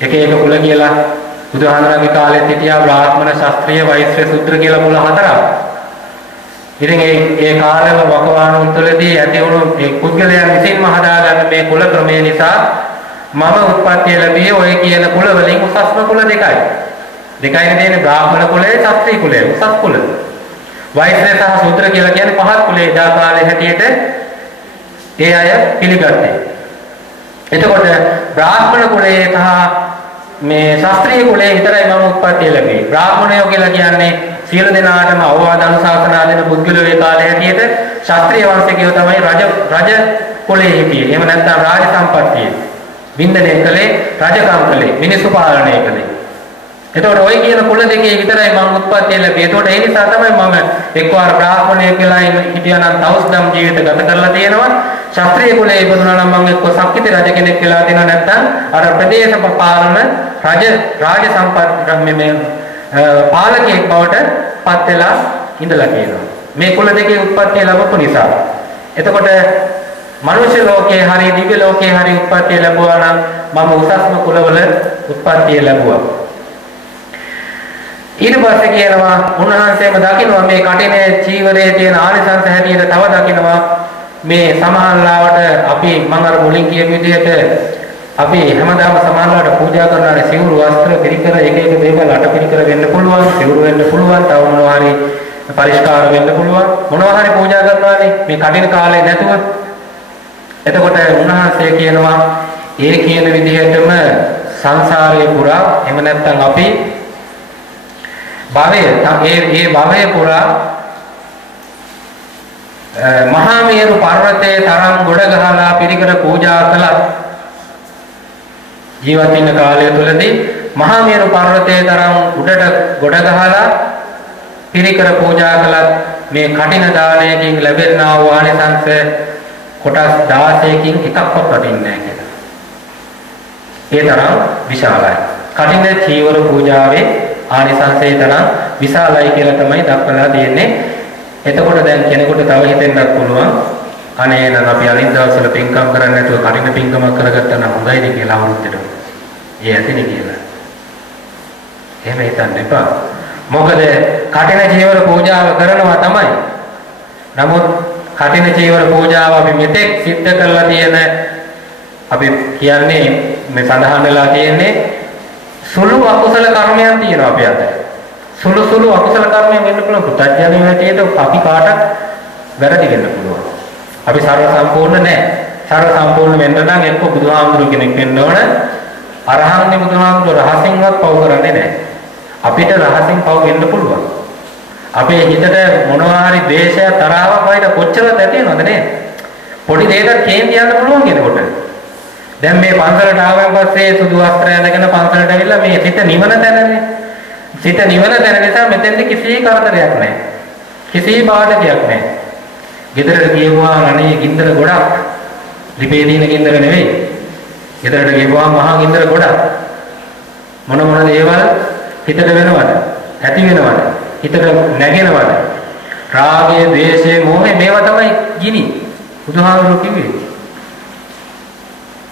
එක කුල කියලා බුදුහාමරගේ කාලෙත් හිටියා බ්‍රාහ්මණ ශාස්ත්‍රීය වෛශ්‍ය සූත්‍ර කියලා මුල හතරක්. ඉතින් ඒ කාලෙම වකවානුන් තුළදී ඇති වුණු මේ පුද්ගලයන් විසින්ම හදාගන්න මේ කුල ක්‍රමය නිසා මම උත්පත්ති ලැබියේ ඔය කියන කුල වලින් උසස්ම කුල දෙකයි. දෙකයිනේ තියෙන්නේ බ්‍රාහ්මණ කුලය ශාස්ත්‍රීය කුලය උසස් කුල. වෛශ්‍ය සහ සූත්‍ර කියලා කියන්නේ පහත් කුලේ දා කාලේ හැටියට ඒ අය පිළිගත්තේ. එතකොට බ්‍රාහ්මණ කුලයේ සහ මේ ශාස්ත්‍රීය කුලයේ විතරයි මම උත්පත්ති ලැබෙන්නේ. බ්‍රාහ්මණයෝ කියලා කියන්නේ සියලු දෙනාටම අවවාද අනුශාසනා දෙන පුද්ගලයෝ ඒ කාලේ හැටියට ශාස්ත්‍රීය වංශිකයෝ තමයි රජ කුලයේ හිටියේ. එහෙම නැත්නම් රාජ සම්පත්තිය. වින්දනය කළේ රජකම් කළේ මිනිසු පාලනය කළේ. එතකොට ඔය කියන කුල දෙකේ විතරයි මම උත්පත්ති ලැබෙන්නේ. එතකොට ඒ නිසා තමයි මම එක්වර බ්‍රාහ්මණයෙක් වෙලා හිටියා නම් තවුස්දම් ජීවිත ගත කරලා තියෙනවා. ශාස්ත්‍රීය කුලයේ ඉපදුනා නම් මම එක්ක සක්විති රජ කෙනෙක් වෙලා තියෙනවා නැත්නම් අර ප්‍රදේශ පාලන රාජ සම්පත් මේ පාලකයෙක් බවට පත් වෙලා ඉඳලා කියනවා. මේ කුල දෙකේ උත්පත්ති ලැබපු නිසා. එතකොට මනුෂ්‍ය ලෝකේ හරි දිව්‍ය ලෝකේ හරි උත්පත්ති ලැබුවා නම් මම උසස්ම කුලවල උත්පත්ති ලැබුවා. ඊට පස්සේ කියනවා උන්වහන්සේම දකිනවා මේ කටිනේ චීවරයේ තියෙන ආනිසංස හැටියට තව දකිනවා මේ සමහරලාවට අපි මම අර මුලින් කියපු විදිහට අපි හැමදාම සමහරලාවට පූජා කරනානේ සිවුරු වස්ත්‍ර පිරිකර එක එක දේවල් අටපිරිකර වෙන්න පුළුවන් සිවුරු වෙන්න පුළුවන් තව මොනවා හරි පරිස්කාර වෙන්න පුළුවන් මොනවා හරි පූජා කරනවානේ මේ කටින කාලේ නැතුව. එතකොට උන්වහන්සේ කියනවා ඒ කියන විදිහටම සංසාරයේ පුරා එහෙම නැත්නම් අපි ඒ භවය පුරා මහා මේරු පර්වතයේ තරම් ගොඩ ගහලා පිරිකර පූජා කළා. ජීවත් වෙන කාලය තුලදී මහා මේරු පර්වතයේ තරම් උඩට ගොඩ ගහලා පිරිකර පූජා කළත් මේ කටින දානයකින් ලැබෙනා වූ ආනිසංස කොටස් 16කින් එකක්වත් වටින්නේ නැහැ කියලා. ඒ තරම් විශාලයි. කටින චීවර පූජාවේ ආනිසංසය තරම් විශාලයි කියලා තමයි දක්වලා තියෙන්නේ. එතකොට දැන් කෙනෙකුට තව හිතෙන්නත් පුළුවන් අනේ නම් අපි අනිත් දවස්වල පින්කම් කරන්නේ නැතුව කටින පින්කමක් කරගත්තා නම් හොඳයිද කියලා අවුරුද්දට. ඒ ඇතිනේ කියලා. එහෙම හිතන්න එපා. මොකද කටින චීවර පූජාව කරනවා තමයි. නමුත් කටින චීවර පූජාව අපි මෙතෙක් සිද්ධ කරලා තියෙන අපි කියන්නේ මේ සඳහන් වෙලා තියෙන්නේ සුළු අකුසල කර්මයන් තියෙනවා අපි අතර. සුළු අකුසල කර්මයන් වෙන්න පුළුවන්. පුතඥයන් හැටියට අපි කාටත් වැරදි වෙන්න පුළුවන්. අපි සර්ව සම්පූර්ණ නැහැ. සර්ව සම්පූර්ණ වෙන්න නම් එක්ක බුදුහාමුදුරු කෙනෙක් වෙන්න ඕන. අරහන්ගේ බුදුහාමුදුරු රහසින්වත් පව කරන්නේ නැහැ. අපිට රහසින් පව වෙන්න පුළුවන්. අපේ හිතට මොනවා හරි ද්වේෂය තරහවක් වයිද කොච්චරද ඇති වෙනවද නේද? පොඩි දෙයකට කේන්ති යන්න පුළුවන් කෙනෙකුට. දැන් මේ පන්සලට ආවන් පස්සේ සුදු වස්ත්‍රය ඇඳගෙන පන්සලට ඇවිල්ලා මේ සිත නිවන තැනනේ. සිත නිවන තැන නිසා මෙතෙන්ද කිසි කරදරයක් නැහැ. කිසි බාධකයක් නැහැ. ගෙදරට ගියුවා අනේ ගින්දර ගොඩක්. ලිපේ දින ගින්දර නෙවෙයි. ගෙදරට ගියුවා මහා ගින්දර ගොඩක්. මොන දේවල් හිතට වෙනවද? ඇති වෙනවද? හිතට නැගෙනවද? රාගය, ද්වේෂය, මෝහය මේවා තමයි ගිනි. බුදුහාමුදුරුවෝ කිව්වේ.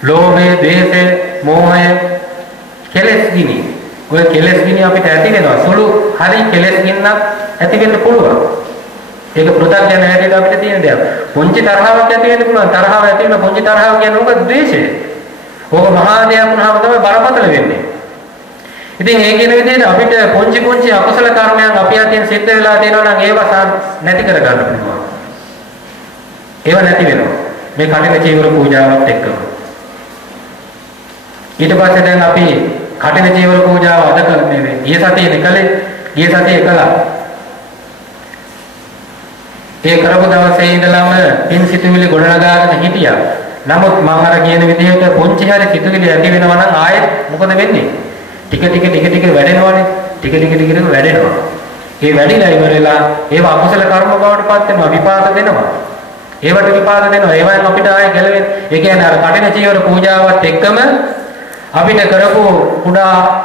ලෝභය, ද්වේෂය, මෝහය කෙලෙස් ගිනි. ඔය කෙලෙස් ගිනි අපිට ඇති වෙනවා. සුළු හරි කෙලෙස් ගින්නක් ඇති වෙන්න පුළුවන්. ඒක පෘථග්ජන හැටියට අපිට තියෙන දෙයක්. පුංචි තරහාවක් ඇති වෙන්න පුළුවන්. තරහාව ඇති වෙන පුංචි තරහාව කියන්නේ මොකද? ද්වේෂය. ඕක මහා දෙයක් වුණාම තමයි බරපතල වෙන්නේ. ඉතින් ඒ කියන විදිහට අපිට පුංචි අකුසල කර්මයන් අපි අතින් සිද්ධ වෙලා තියෙනවා නම් ඒවා නැති කර ගන්න පුළුවන්. ඒවා නැති වෙනවා. මේ කටින චීවර පූජාවත් එක්කම. ඊට පස්සේ දැන් අපි කටින චීවර පූජාව අද කරන්නේ ගිය සතියේ කළා. ඒ කරපු දවසේ ඉඳලම පින් සිතුවිලි ගොඩනගාගෙන හිටියා. නමුත් මම අර කියන විදිහට පුංචි හරි සිතුවිලි ඇති වෙනවා නම් ආයෙත් මොකද වෙන්නේ? ටික වැඩෙනවානේ. ටික වැඩෙනවා. ඒ වැඩිලා ඉවරලා ඒව අකුසල කර්ම බවට පත් වෙනවා, විපාක දෙනවා. ඒවට විපාක දෙනවා. ඒවෙන් අපිට ආයෙ ගැලවෙන්නේ. ඒ කියන්නේ අර කටින චීවර පූජාවත් එක්කම අපිට කරපු කුඩා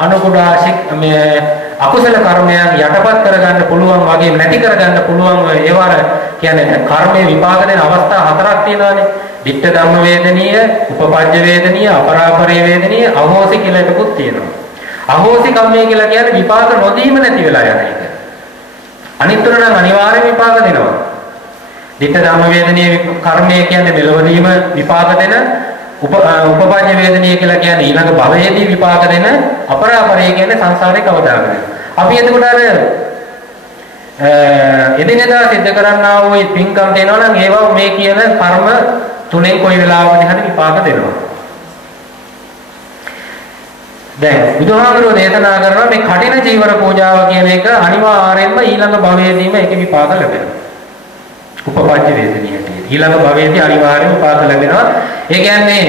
මේ අකුසල කර්මයන් යටපත් කරගන්න පුළුවන් වගේ නැති කරගන්න පුළුවන් ඒවර කියන්නේ කර්මයේ විපාක දෙන අවස්ථා හතරක් තියෙනවානේ. ditta ධම්ම වේදනීය, උපපජ්ජ වේදනීය, අපරාපරේ වේදනීය, අහෝසි කියලා එකකුත් තියෙනවා. අහෝසි කම්මය කියලා කියන්නේ විපාක නොදීම නැති වෙලා යන එක. අනිත් තුන නම් අනිවාර්යෙන් විපාක දෙනවා. ditta ධම්ම වේදනීය කර්මය කියන්නේ මෙලොවදීම විපාක දෙන උපපජ්ජ වේදනීය කියලා කියන්නේ ඊළඟ භවයේදී විපාක දෙන අපරාපරය කියන්නේ සංසාරේ කවදාකද. අපි එතකොට අර එදිනෙදා සිද්ධ කරන්නා වූ පින්කම් දෙනවා නම් ඒවා මේ කියන කර්ම තුනෙන් කොයි වෙලාවකදී හරි විපාක දෙනවා. දැන් බුදුහාමුදුරුවෝ දේශනා කරනවා මේ කටින චීවර පූජාව කියන එක අනිවාර්යයෙන්ම ඊළඟ භවයේදීම ඒක විපාක ලැබෙනවා. උපපජ්ජ වේදනීය ඊළඟ භවයේදී අනිවාර්යයෙන්ම විපාක ලැබෙනවා. ඒ කියන්නේ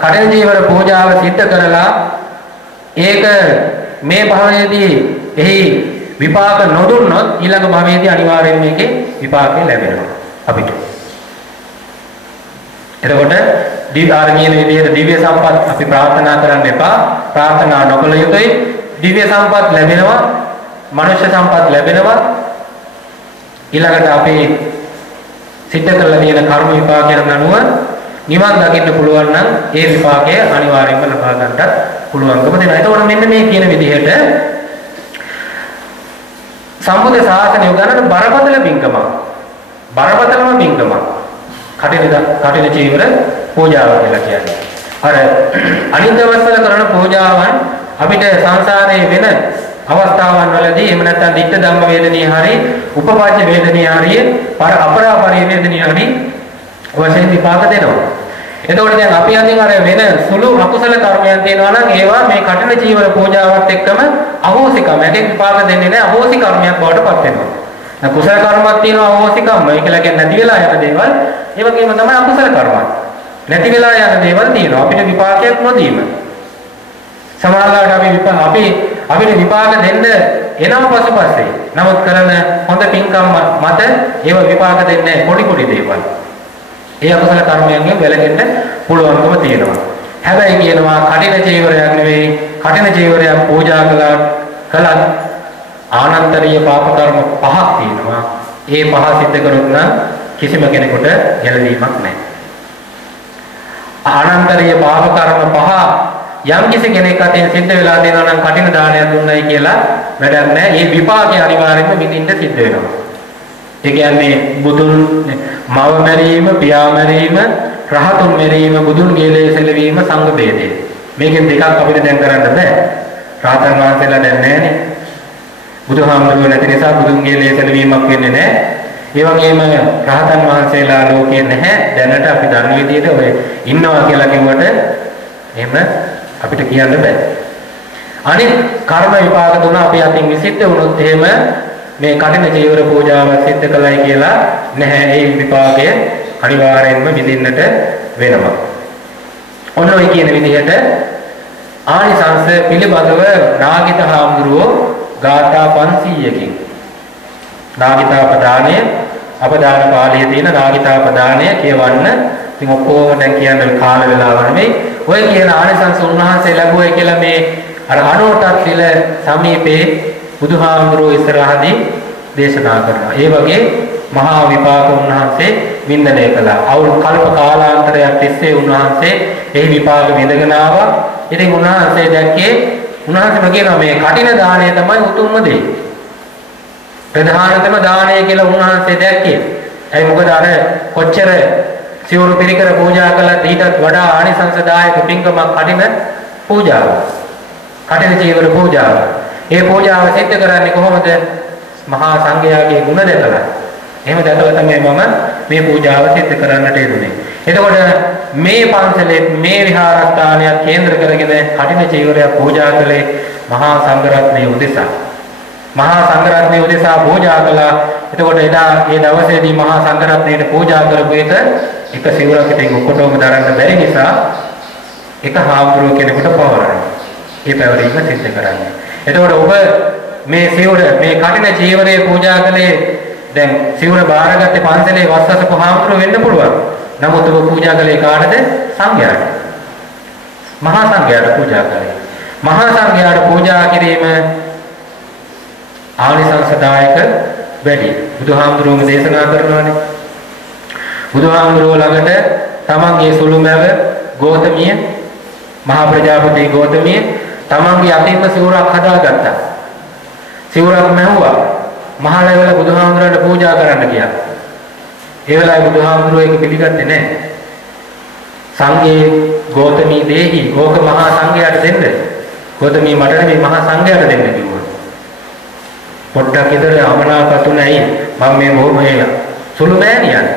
කටින චීවර පූජාව සිද්ධ කරලා ඒක මේ භවයේදී එහි විපාක නොදුන්නොත් ඊළඟ භවයේදී අනිවාර්යයෙන් මේකේ විපාකේ ලැබෙනවා අපිට. එතකොට දිව්‍යාර්ගීන විදිහට දිව්‍ය සම්පත් අපි ප්‍රාර්ථනා කරන්න එපා. ප්‍රාර්ථනා නොකළ යුතුයි. දිව්‍ය සම්පත් ලැබෙනවා, මනුෂ්‍ය සම්පත් ලැබෙනවා. ඊළඟට අපි සිද්ධ කරලා තියෙන කර්ම විපාකයන් අනුව නිවන් දකින්න පුළුවන් නම් ඒ විපාකය අනිවාර්යයෙන්ම ලබා ගන්නට පුළුවන්කම දෙනවා. එතකොට මෙන්න මේ කියන විදිහට සම්බුද්ධ ශාසනය උගන්වන බරපතල පින්කම. බරපතලම පින්කම. කටින චීවර පූජාව කියලා කියන්නේ. අර අනිත් දවස්වල කරන පූජාවන් අපිට සංසාරයේ වෙන අවස්ථාවන් වලදී එහෙම නැත්නම් ditta ධම්ම වේදනීය හරි උපපාච්ච වේදනීය හරි අපරාපරි වේදනීය හරි වශයෙන් විපාක දෙනවා. එතකොට දැන් අපි අතින් අර වෙන සුළු අකුසල කර්මයන් තියෙනවා නම් ඒවා මේ කටින චීවර පූජාවත් එක්කම අහෝසිකම එකෙන් විපාක දෙන්නේ නැහැ, අහෝසි කර්මයක් බවට පත් වෙනවා. දැන් කුසල කර්මයක් තියෙනවා අහෝසිකම ඒකලා කියන්නේ නැති වෙලා යන දේවල්, ඒ වගේම තමයි අකුසල කර්මයක්. නැති වෙලා යන දේවල් තියෙනවා අපිට විපාකයක් නොදීම. සමාජාලාට අපිට විපාක දෙන්න එනම පසුපස්සේ. නමුත් කරන හොඳ පින්කම් මත ඒව විපාක දෙන්නේ පොඩි දේවල්. ඒ අකුසල කර්මයන්ගෙන් වැළකෙන්න පුළුවන්කම තියෙනවා. හැබැයි කියනවා කටින චීවරයක් නෙවෙයි, කටින චීවරයක් පූජා කළත් ආනන්තරීය පාප කර්ම පහක් තියෙනවා. ඒ පහ සිද්ධ කරොත් නම් කිසිම කෙනෙකුට ගැලවීමක් නැහැ. ආනන්තරීය පාප කර්ම පහ යම් කිසි කෙනෙක් අතෙන් සිද්ධ වෙලා දෙනවා නම් කටින දානයක් දුන්නයි කියලා වැඩක් නැහැ. මේ විපාකය අනිවාර්යයෙන්ම විඳින්න සිද්ධ වෙනවා. ඒ කියන්නේ බුදුන් මව මැරීම, පියා මැරීම, රහතුන් මැරීම, බුදුන්ගේ ලේ සැලවීම සංඝ ભેදය. මේකෙන් දෙකක් අපිට දැන් කරන්න බෑ. රහතන් වහන්සේලා දැන් නැහැනේ. බුදුහාමුදුරුවෝ නැති නිසා බුදුන්ගේ ලේ සැලවීමක් වෙන්නේ නැහැ. ඒ වගේම රහතන් වහන්සේලා ලෝකේ නැහැ. දැනට අපි දන්න විදිහට ඔය ඉන්නවා කියලා කිව්වට එහෙම අපිට කියන්න බෑ. අනිත් කර්ම විපාක දුන අපි අතින් විසිට වුණොත් එහෙම මේ කටින චීවර පූජාව සිද්ධ කළයි කියලා නැහැ. ඒ විපාකය අනිවාර්යෙන්ම විඳින්නට වෙනවා. ඔන්න ඔය කියන විදිහට ආනිසංස පිළිබඳව නාගිත හාමුදුරුවෝ ගාථා 500කින් නාගිතාපදානය අපදාන පාළියේ තියෙන නාගිතාපදානය කියවන්න. ඉතින් ඔක්කොම දැන් කියන්න කාල වේලාව නෙමෙයි. ඔය කියන ආනිසංස උන්වහන්සේ ලැබුවේ කියලා මේ අර අනෝටත් පිළ සමීපේ බුදුහාමුදුරුවෝ ඉස්සරහදී දේශනා කරනවා. ඒ වගේ මහා විපාක උන්වහන්සේ වින්දනය කළා. අවුරුදු කල්ප කාලාන්තරයක් තිස්සේ උන්වහන්සේ එහි විපාක විඳගෙන ආවා. ඉතින් උන්වහන්සේ දැක්කේ උන්වහන්සේම කියනවා මේ කටින දාණය තමයි උතුම්ම දේ. ප්‍රධානතම දාණය කියලා උන්වහන්සේ දැක්කේ. ඒ මොකද අර කොච්චර සිවුරු පිරිකර පූජා කළත් ඊටත් වඩා ආනිසංසදායක පින්කමක් කටින පූජාව. කටින චීවර පූජාව. ඒ පූජාව සිද්ධ කරන්නේ කොහොමද? මහා සංඝයාගේ ගුණ දැකලා. එහෙම දැකලා තමයි මම මේ පූජාව සිද්ධ කරන්නට යෙදුනේ. එතකොට මේ පන්සලේ මේ විහාරස්ථානයක් කේන්ද්‍ර කරගෙන කටින චීවරයක් පූජා කළේ මහා සංඝරත්නයේ උදෙසා. මහා සංඝරත්නයේ උදෙසා පූජා කළා. එතකොට එදා ඒ දවසේදී මහා සංඝරත්නයට පූජා කරපු එක සිවුරක් ඉතින් ඔක්කොටම දරන්න බැරි නිසා එක හාමුදුරුවෝ කෙනෙකුට පවරනවා. ඒ පැවරීම සිද්ධ කරන්නේ. එතකොට ඔබ මේ සිවුර මේ කටින චීවරය පූජා කළේ දැන් සිවුර බාරගත්තේ පන්සලේ වස්සසපු හාමුදුරුවෝ වෙන්න පුළුවන්. නමුත් ඔබ පූජා කළේ කාටද? සංඝයාට. මහා සංඝයාට පූජා කළේ. මහා සංඝයාට පූජා කිරීම ආනිසංසදායක වැඩි. බුදුහාමුදුරුවෝ දේශනා කරනවානේ. බුදුහාමුදුරුවෝ ළඟට තමන්ගේ සුළුමැව ගෝතමිය මහා ප්‍රජාපති ගෝතමිය තමන්ගේ අතින්ම සිවුරක් හදාගත්තා. සිවුරක් මැව්වා. මහලෙවල බුදුහාමුදුරන්ට පූජා කරන්න ගියා. ඒ වෙලාවේ බුදුහාමුදුරුවෝ ඒක පිළිගත්තේ නැහැ. සංඝේ ගෝතමී දේහි ඕක මහා සංඝයාට දෙන්න. ගෝතමී මට නෙමෙයි මහා සංඝයාට දෙන්න කිව්වා. පොඩ්ඩක් ඉතල අමනාපතුණයි මම මේ බොහොම සුළු මෑණියන්.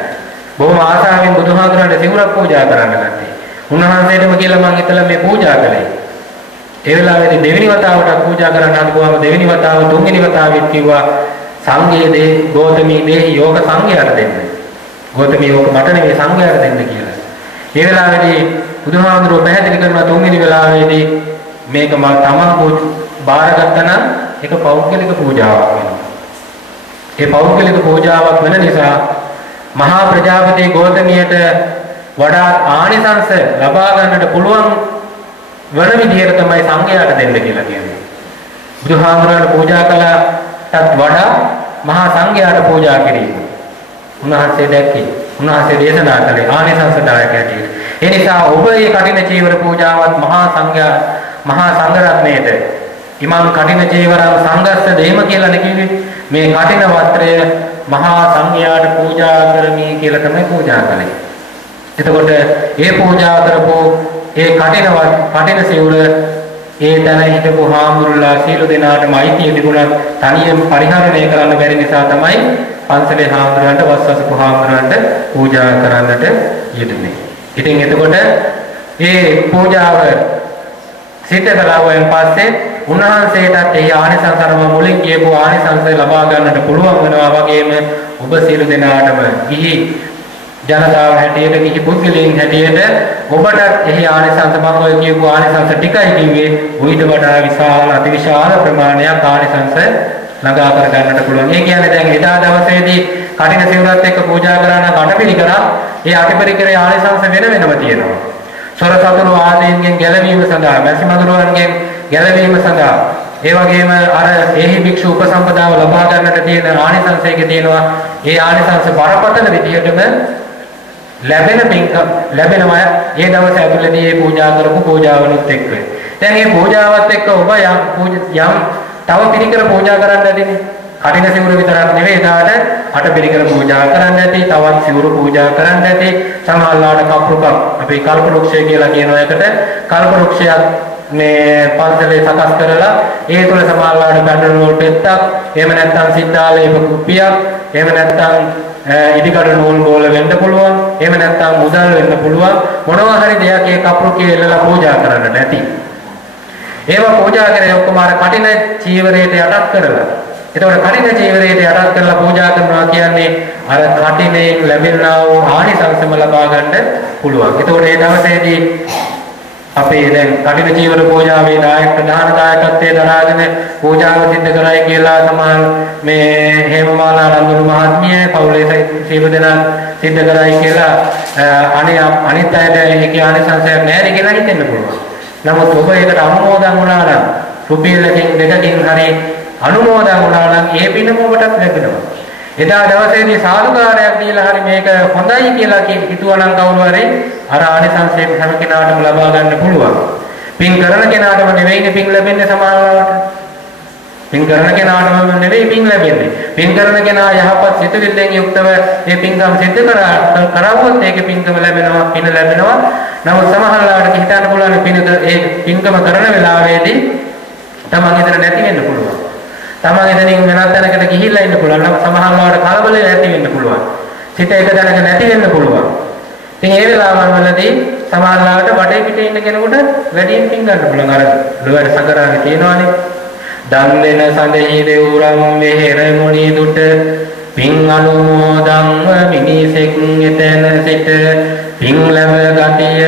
බොහොම ආසාවෙන් බුදුහාමුදුරන්ට සිවුරක් පූජා කරන්න ගත්තේ. උන්වහන්සේටම කියලා මම හිතලා මේ පූජා කළේ. ඒ වෙලාවේදී දෙවෙනි වතාවට පූජා කරන්න හදපුවාම දෙවෙනි වතාව තුන්වෙනි වතාවෙත් කිව්වා සංඝයේ දේ ගෝතමී දේහි යෝග සංඝයාට දෙන්න. ගෝතමී යෝග මට නෙවෙයි සංඝයාට දෙන්න කියලා. ඒ වෙලාවේදී බුදුහාමුදුරුවෝ පැහැදිලි කරනවා තුන්වෙනි වෙලාවේදී මේක තමන් බාරගත්තා නම් ඒක පෞද්ගලික පූජාවක් වෙනවා. ඒ පෞද්ගලික පූජාවක් වෙන නිසා මහා ප්‍රජාපති ගෝතමියට වඩා ආනිසංස ලබා ගන්නට පුළුවන් වන විදිහට තමයි සංඝයාට දෙන්න කියලා කියන්නේ. බුදුහාමුදුරන්ට පූජා කළාටත් වඩා මහා සංඝයාට පූජා කිරීම. උන්වහන්සේ දැක්කේ. උන්වහන්සේ දේශනා කළේ ආනිසංසදායක හැටියට. ඒ නිසා ඔබ මේ කටින චීවර පූජාවත් මහා සංඝ රත්නයේට ඉමං කටින චීවරං සංඝස්ස දේම කියලා නෙකියන්නේ. මේ කටින වස්ත්‍රය මහා සංඝයාට පූජා කරමි කියලා තමයි පූජා කළේ. එතකොට ඒ පූජා කරපු ඒ කටින සිවුර ඒ තැන හිටපු හාමුදුරුවෝ සීල දෙනාටම අයිතිය තිබුණා. තනියෙන් පරිහරණය කරන්න බැරි නිසා තමයි පන්සලේ හාමුදුරුවන්ට වස්සසපු හාමුදුරුවන්ට පූජා කරන්නට යෙදුනේ. ඉතින් එතකොට මේ පූජාව සිද්ධ කළායින් පස්සේ උන්වහන්සේටත් ඒ ආනිසංසරම මුලින් කියපු ආනිසංස ලබා ගන්නට පුළුවන් වෙනවා වගේම ඔබ සියලු දෙනාටම ගිහි ජනතාව හැටියට ගිහි පුද්ගලයන් හැටියට ඔබට එහි ආනිසංස මම ඔය කියපු ආනිසංස ටිකයි කිව්වේ ඊට වඩා විශාල අතිවිශාල ප්‍රමාණයක් ආනිසංස ළඟා කර ගන්නට පුළුවන්. ඒ කියන්නේ දැන් එදා දවසේදී කටින සිවුරත් එක්ක පූජා කරා නම් අටපිරිකරක් ඒ අටපිරිකරේ ආනිසංස වෙනම තියෙනවා. සොර සතුරු ආදීන්ගෙන් ගැලවීම සඳහා මැසි මදුරුවන්ගෙන් ගැලවීම සඳහා ඒ වගේම අර එහි භික්ෂු උපසම්පදාව ලබා ගන්නට තියෙන ආනිසංසයක තියෙනවා. ඒ ආනිසංස බරපතල විදියටම ලැබෙනවා ඒ දවස් ඇතුළතදී මේ පූජා කරපු පූජාවලුත් එක්ක. දැන් මේ පූජාවත් එක්ක ඔබ යම් තව පිරිකර පූජා කරන්න ඇතිනේ. කටින සිවුර විතරක් නෙවෙයි එදාට අට පිරිකර පූජා කරන්න ඇති, තවත් සිවුරු පූජා කරන්න ඇති. සමහරවිට කප්පුකක් අපි කල්ප වෘක්ෂය කියලා කියන එකට කල්ප වෘක්ෂයක් මේ පන්සලේ සකස් කරලා ඒ තුල සමහරවිට බැඳුණු පෙත්තක්, එහෙම නැත්නම් සිද්ධාලේප කුප්පියක්, එහෙම නැත්නම් ඉදිකඩ නූල් බෝල වෙන්න පුළුවන්, එහෙම නැත්නම් මුදල් වෙන්න පුළුවන්. මොනවා හරි දෙයක් ඒ කප්පුකේ එල්ලලා පූජා කරන්න නැති. ඒවා පූජා කරේ ඔක්කොම අර කටින චීවරයට යටත් කරලා. එතකොට කටින චීවරයට යටත් කරලා පූජා කරනවා කියන්නේ අර කටිනේ ලැබෙනා වූ ආනිසංසම ලබා ගන්න පුළුවන්. එතකොට ඒ දවසේදී අපේ දැන් කටින චීවර පූජාවේ ප්‍රධාන දායකත්වයේ දරාගෙන පූජාව සිද්ධ කරයි කියලා සමාන මේ හේමමාලා රඳුරු මහත්මිය පවුලේ සීල දෙනා සිද්ධ කරයි කියලා අනිත් අයට ඒකේ ආනිසංසයක් නැහැ කියලා හිතෙන්න පුළුවන්. නමුත් ඔබ ඒකට අනුමෝදන් වුණා නම් රුපියලකින් දෙකකින් හරි අනුමෝදන් වුණා නම් ඒ පිනම ඔබටත් ලැබෙනවා. එදා දවසේදී සාදුකාරයක් දීලා හරි මේක හොඳයි කියලා හිතුවා නම් කවුරු හරි අර ආනිසංසයෙන් හැම කෙනාටම ලබා ගන්න පුළුවන්. පින් කරන කෙනාටම නෙවෙයි පින් ලැබෙන්නේ සමානවට. පින් කරන කෙනාටම නෙවෙයි පින් ලැබෙන්නේ. පින් කරන කෙනා යහපත් සිතුවිල්ලෙන් යුක්තව මේ පින්කම් සිද්ධ කරවුවොත් ඒකේ පින්කම ලැබෙනවා, පින ලැබෙනවා. නමුත් සමහරවිට හිතන්න පුළුවන් ඒ පින්කම කරන වෙලාවේදී තමන් හිතට නැති වෙන්න පුළුවන්. තමන් එතනින් වෙනත් තැනකට ගිහිල්ලා ඉන්න පුළුවන්. නම් සමහරවිට කලබල නැති වෙන්න පුළුවන්. සිත එක තැනක නැති වෙන්න පුළුවන්. ඉතින් ඒ වෙලාවන් වලදී සමහරවිට වටේ පිටේ ඉන්න කෙනෙකුට වැඩියෙන් පින් ගන්න පුළුවන්. අර ලෝයර සකරාගේ තියෙනවානේ. දන් දෙන සඳෙහි දෙවුරම් මෙහෙර මොණි දුට පින් අනුමෝදන්ව මිනිසෙක් එතන සිට පින් ලැබ ගතිය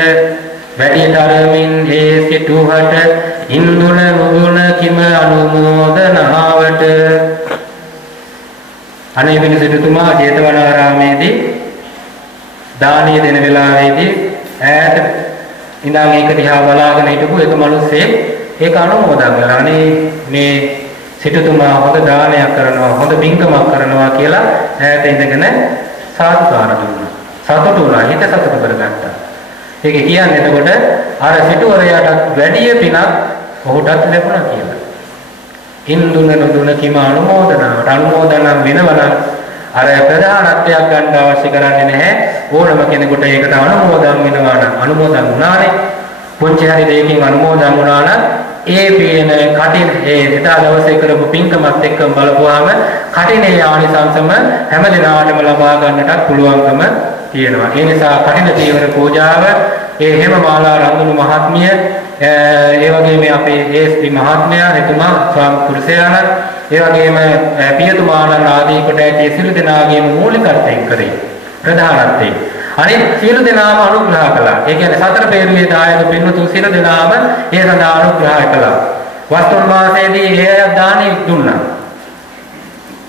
වැඩි තරමින් ඒ සිටුහට ඉන්දුන නුදුන කිම අනුමෝදනාවට. අනේ වෙන සිටුතුමා ජේතවනාරාමේදී දානීය දෙන වෙලාවේදී ඈත ඉඳන් ඒක දිහා බලාගෙන හිටපු එක මිනිස්සෙක් ඒක අනුමෝදන් කළා. අනේ මේ සිටුතුමා හොඳ දානයක් කරනවා, හොඳ පින්කමක් කරනවා කියලා ඈත ඉඳගෙන සාදුකාර දුන්නා. සතුටු වුණා, හිත සතුටු කරගත්තා. ඒක කියන්නේ එතකොට අර සිටුවරයාට වැඩි පිනක් ඔහුටත් ලැබුණා කියලා. ඉන්දුන නුදුන කිම අනුමෝදනාවට අනුමෝදනම් වෙනවනම් අර ප්‍රධානත්වයක් ගන්න අවශ්‍ය කරන්නේ නැහැ. ඕනම කෙනෙකුට ඒකට අනුමෝදන් වෙනවා නම් අනුමෝදන් වුණානේ. පුංචි හරි දෙයකින් අනුමෝදන් වුණා නම් ඒ පින කටින් ඒ හිතා දවසේ කරපු පින්කමත් එක්කම බලපුවාම කටිනේ ආනිසංසම හැම දිනාටම ලබා ගන්නටත් පුළුවන්කම තියෙනවා. ඒ නිසා කටින චීවර පූජාව ඒ හේමමාලා රඳුණු මහත්මිය ඒ වගේම අපේ ඒ මහත්මයා එතුමා ස්වාමි පුරුෂයාණන් ඒ වගේම පියතුමාණන් ආදී කොට ඇති සිළු දෙනාගේම මූලිකත්වයෙන් කරේ ප්‍රධානත්වයෙන්. අනිත් සියලු දෙනාම අනුග්‍රහ කළා. ඒ කියන්නේ සතර පෙරුවේ දායක පින්වතුන් සියලු දෙනාම ඒ සඳහා අනුග්‍රහ කළා. වස්තුන් මාසයේදී ඒ අය දානෙ දුන්නා.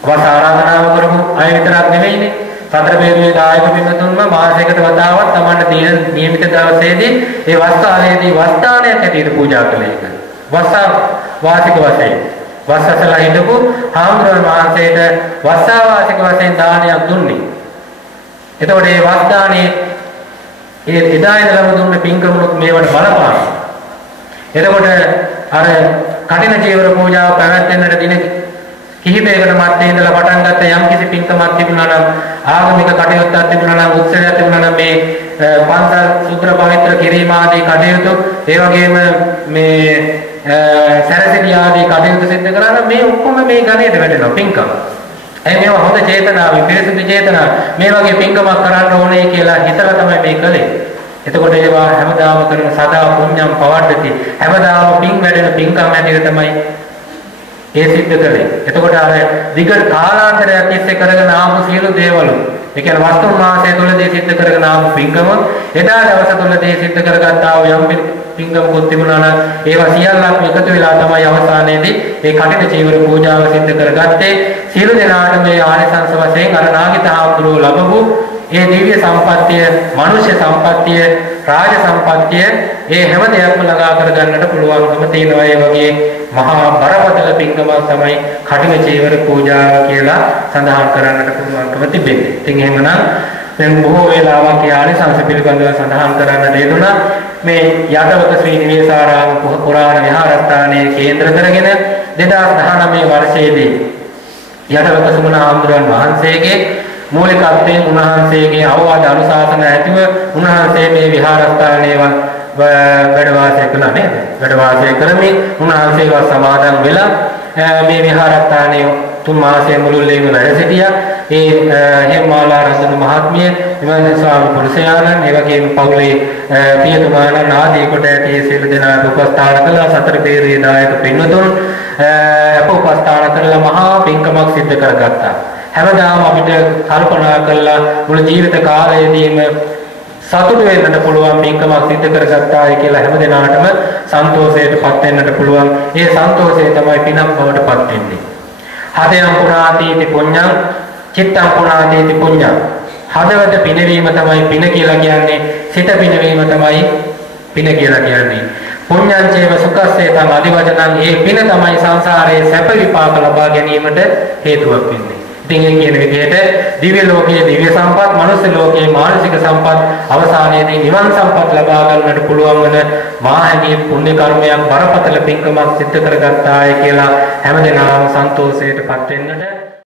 වස් ආරාධනාව කරපු අය විතරක් නෙමෙයිනේ. සතර පෙරුවේ දායක පින්වතුන්ම මාසයකට වතාවක් තමන්ට දින නියමිත දවසේදී ඒ වස් කාලයේදී වස් දානයක් ඇටියට පූජා කළේ ඒක. වස් වාසික වශයෙන් වස්සසලා හිටපු හාමුදුරුවෝ වහන්සේට වස්සාවාසික වශයෙන් දානයක් දුන්නේ. එතකොට මේ වස් දානේ ඒ එදා ඉඳලම දුන්න පින්කමුත් මේවට බලපාන. එතකොට අර කටින ජීවර පූජාව පැවැත්වෙන්නට දින කිහිපයකට මැත්තේ ඉඳලා පටන් ගත්ත යම් කිසි පින්කමක් තිබුණා නම් ආගමික කටයුත්තක් තිබුණා නම් උත්සවයක් තිබුණා නම් මේ පන්සල් සුද්ධ පවිත්‍ර කිරීම ආදී කටයුතු ඒ වගේම මේ සැරසිලි ආදී කටයුතු සිදු කරා නම් මේ ඔක්කොම මේ ගණයට වැටෙනවා පින්කම. ඒ මේවා හොඳ චේතනාව, පිරිසිදු චේතනාව මේ වගේ පින්කමක් කරන්න ඕනේ කියලා හිතලා තමයි මේ කළේ. එතකොට ඒවා හැමදාම කරන සදා පුණ්‍යම් පවඩ්ඩති. හැමදාම පින් වැඩෙන පින්කම් හැටියට තමයි ඒ සිද්ධ කළේ. එතකොට අර දිගට කාලාන්තරයක් තිස්සේ කරගෙන ආපු සියලු දේවල් ඒ කියන්නේ වස්තුන් මාසය තුලදී සිද්ධ කරගෙන ආපු පින්කම එදා දවස තුලදී සිද්ධ කරගත්තා වූ යම් පින්කමකුත් තිබුණා නම් ඒවා සියල්ලම එකතු වෙලා තමයි අවසානයේදී ඒ කටින චීවර පූජාව සිද්ධ කරගත්තේ. සියලු දෙනාට මේ ආනිසංස වශයෙන් අර නාගිත හාමුදුරුවෝ ලැබපු ඒ දිව්‍ය සම්පත්තිය, මනුෂ්‍ය සම්පත්තිය, රාජ සම්පත්තිය ඒ හැම දෙයක්ම ළඟා කරගන්නට පුළුවන්කම තියෙනවා. ඒ වගේ මහා බරපතල පින්කමක් තමයි කටින චීවර පූජාව කියලා සඳහන් කරන්නට පුළුවන්කම තිබෙන්නේ. ඉතින් එහෙමනම් දැන් බොහෝ වේලාවක් ආනිසංස පිළිබඳව සඳහන් කරන්නට යෙදුණා. මේ යදවක ශ්‍රී නිවේසාරාම පුරාණ විහාරස්ථානයේ කේන්ද්‍ර කරගෙන 2019 වර්ෂයේදී යදවක සුමන හාමුදුරන් වහන්සේගේ මූලිකත්වයෙන් උන්වහන්සේගේ අවවාද අනුශාසන ඇතිව උන්වහන්සේ මේ විහාරස්ථානයේ වැඩ වාසය කළා නේද? වැඩ වාසය කරමින් උන්වහන්සේව සමාදන් වෙලා මේ විහාරස්ථානයේ 3 මාසයේ මුළුල්ලේම වැඩ සිටියා. ඒ හේමාලා රසන මහත්මිය, විමල ස්වාමී පුරුෂයාණන්, ඒ වගේම පවුලේ පියතුමාණන් ආදී කොට ඇති සියලු දෙනා උපස්ථාන කළා. සතර පෙරේ දායක පින්වතුන් උපස්ථාන කරලා මහා පින්කමක් සිද්ධ කරගත්තා. හැමදාම අපිට කල්පනා කළා මුළු ජීවිත කාලයේදීම සතුට වෙන්නට පුළුවන් පින්කමක් සිද්ධ කරගත්තායි කියලා හැම දිනාටම සන්තෝෂයටපත් වෙන්නට පුළුවන්. ඒ සන්තෝෂය තමයි පිනක් බවට පත් වෙන්නේ. හදයන් පුරාතීති පුඤ්ඤං චිත්තං පුරාතීති පුඤ්ඤං. හදවත පිනවීම තමයි පින කියලා කියන්නේ. සිත පිනවීම තමයි පින කියලා කියන්නේ. පුඤ්ඤං චේව සුඛස්සේ තම අදිවචනං. ඒ පින තමයි සංසාරයේ සැප විපාක ලබා ගැනීමට හේතුවක් වෙන්නේ. ඉතින් ඒ කියන විදිහට දිව්‍ය ලෝකයේ දිව්‍ය සම්පත්, මනුෂ්‍ය ලෝකයේ මානසික සම්පත්, අවසානයේදී නිවන් සම්පත් ලබා ගන්නට පුළුවන් වන මාහගේ පුණ්‍ය කර්මයක් බරපතල පින්කමක් සිද්ධ කරගත්තාය කියලා හැමදෙනාම සන්තෝෂයටපත් වෙන්නට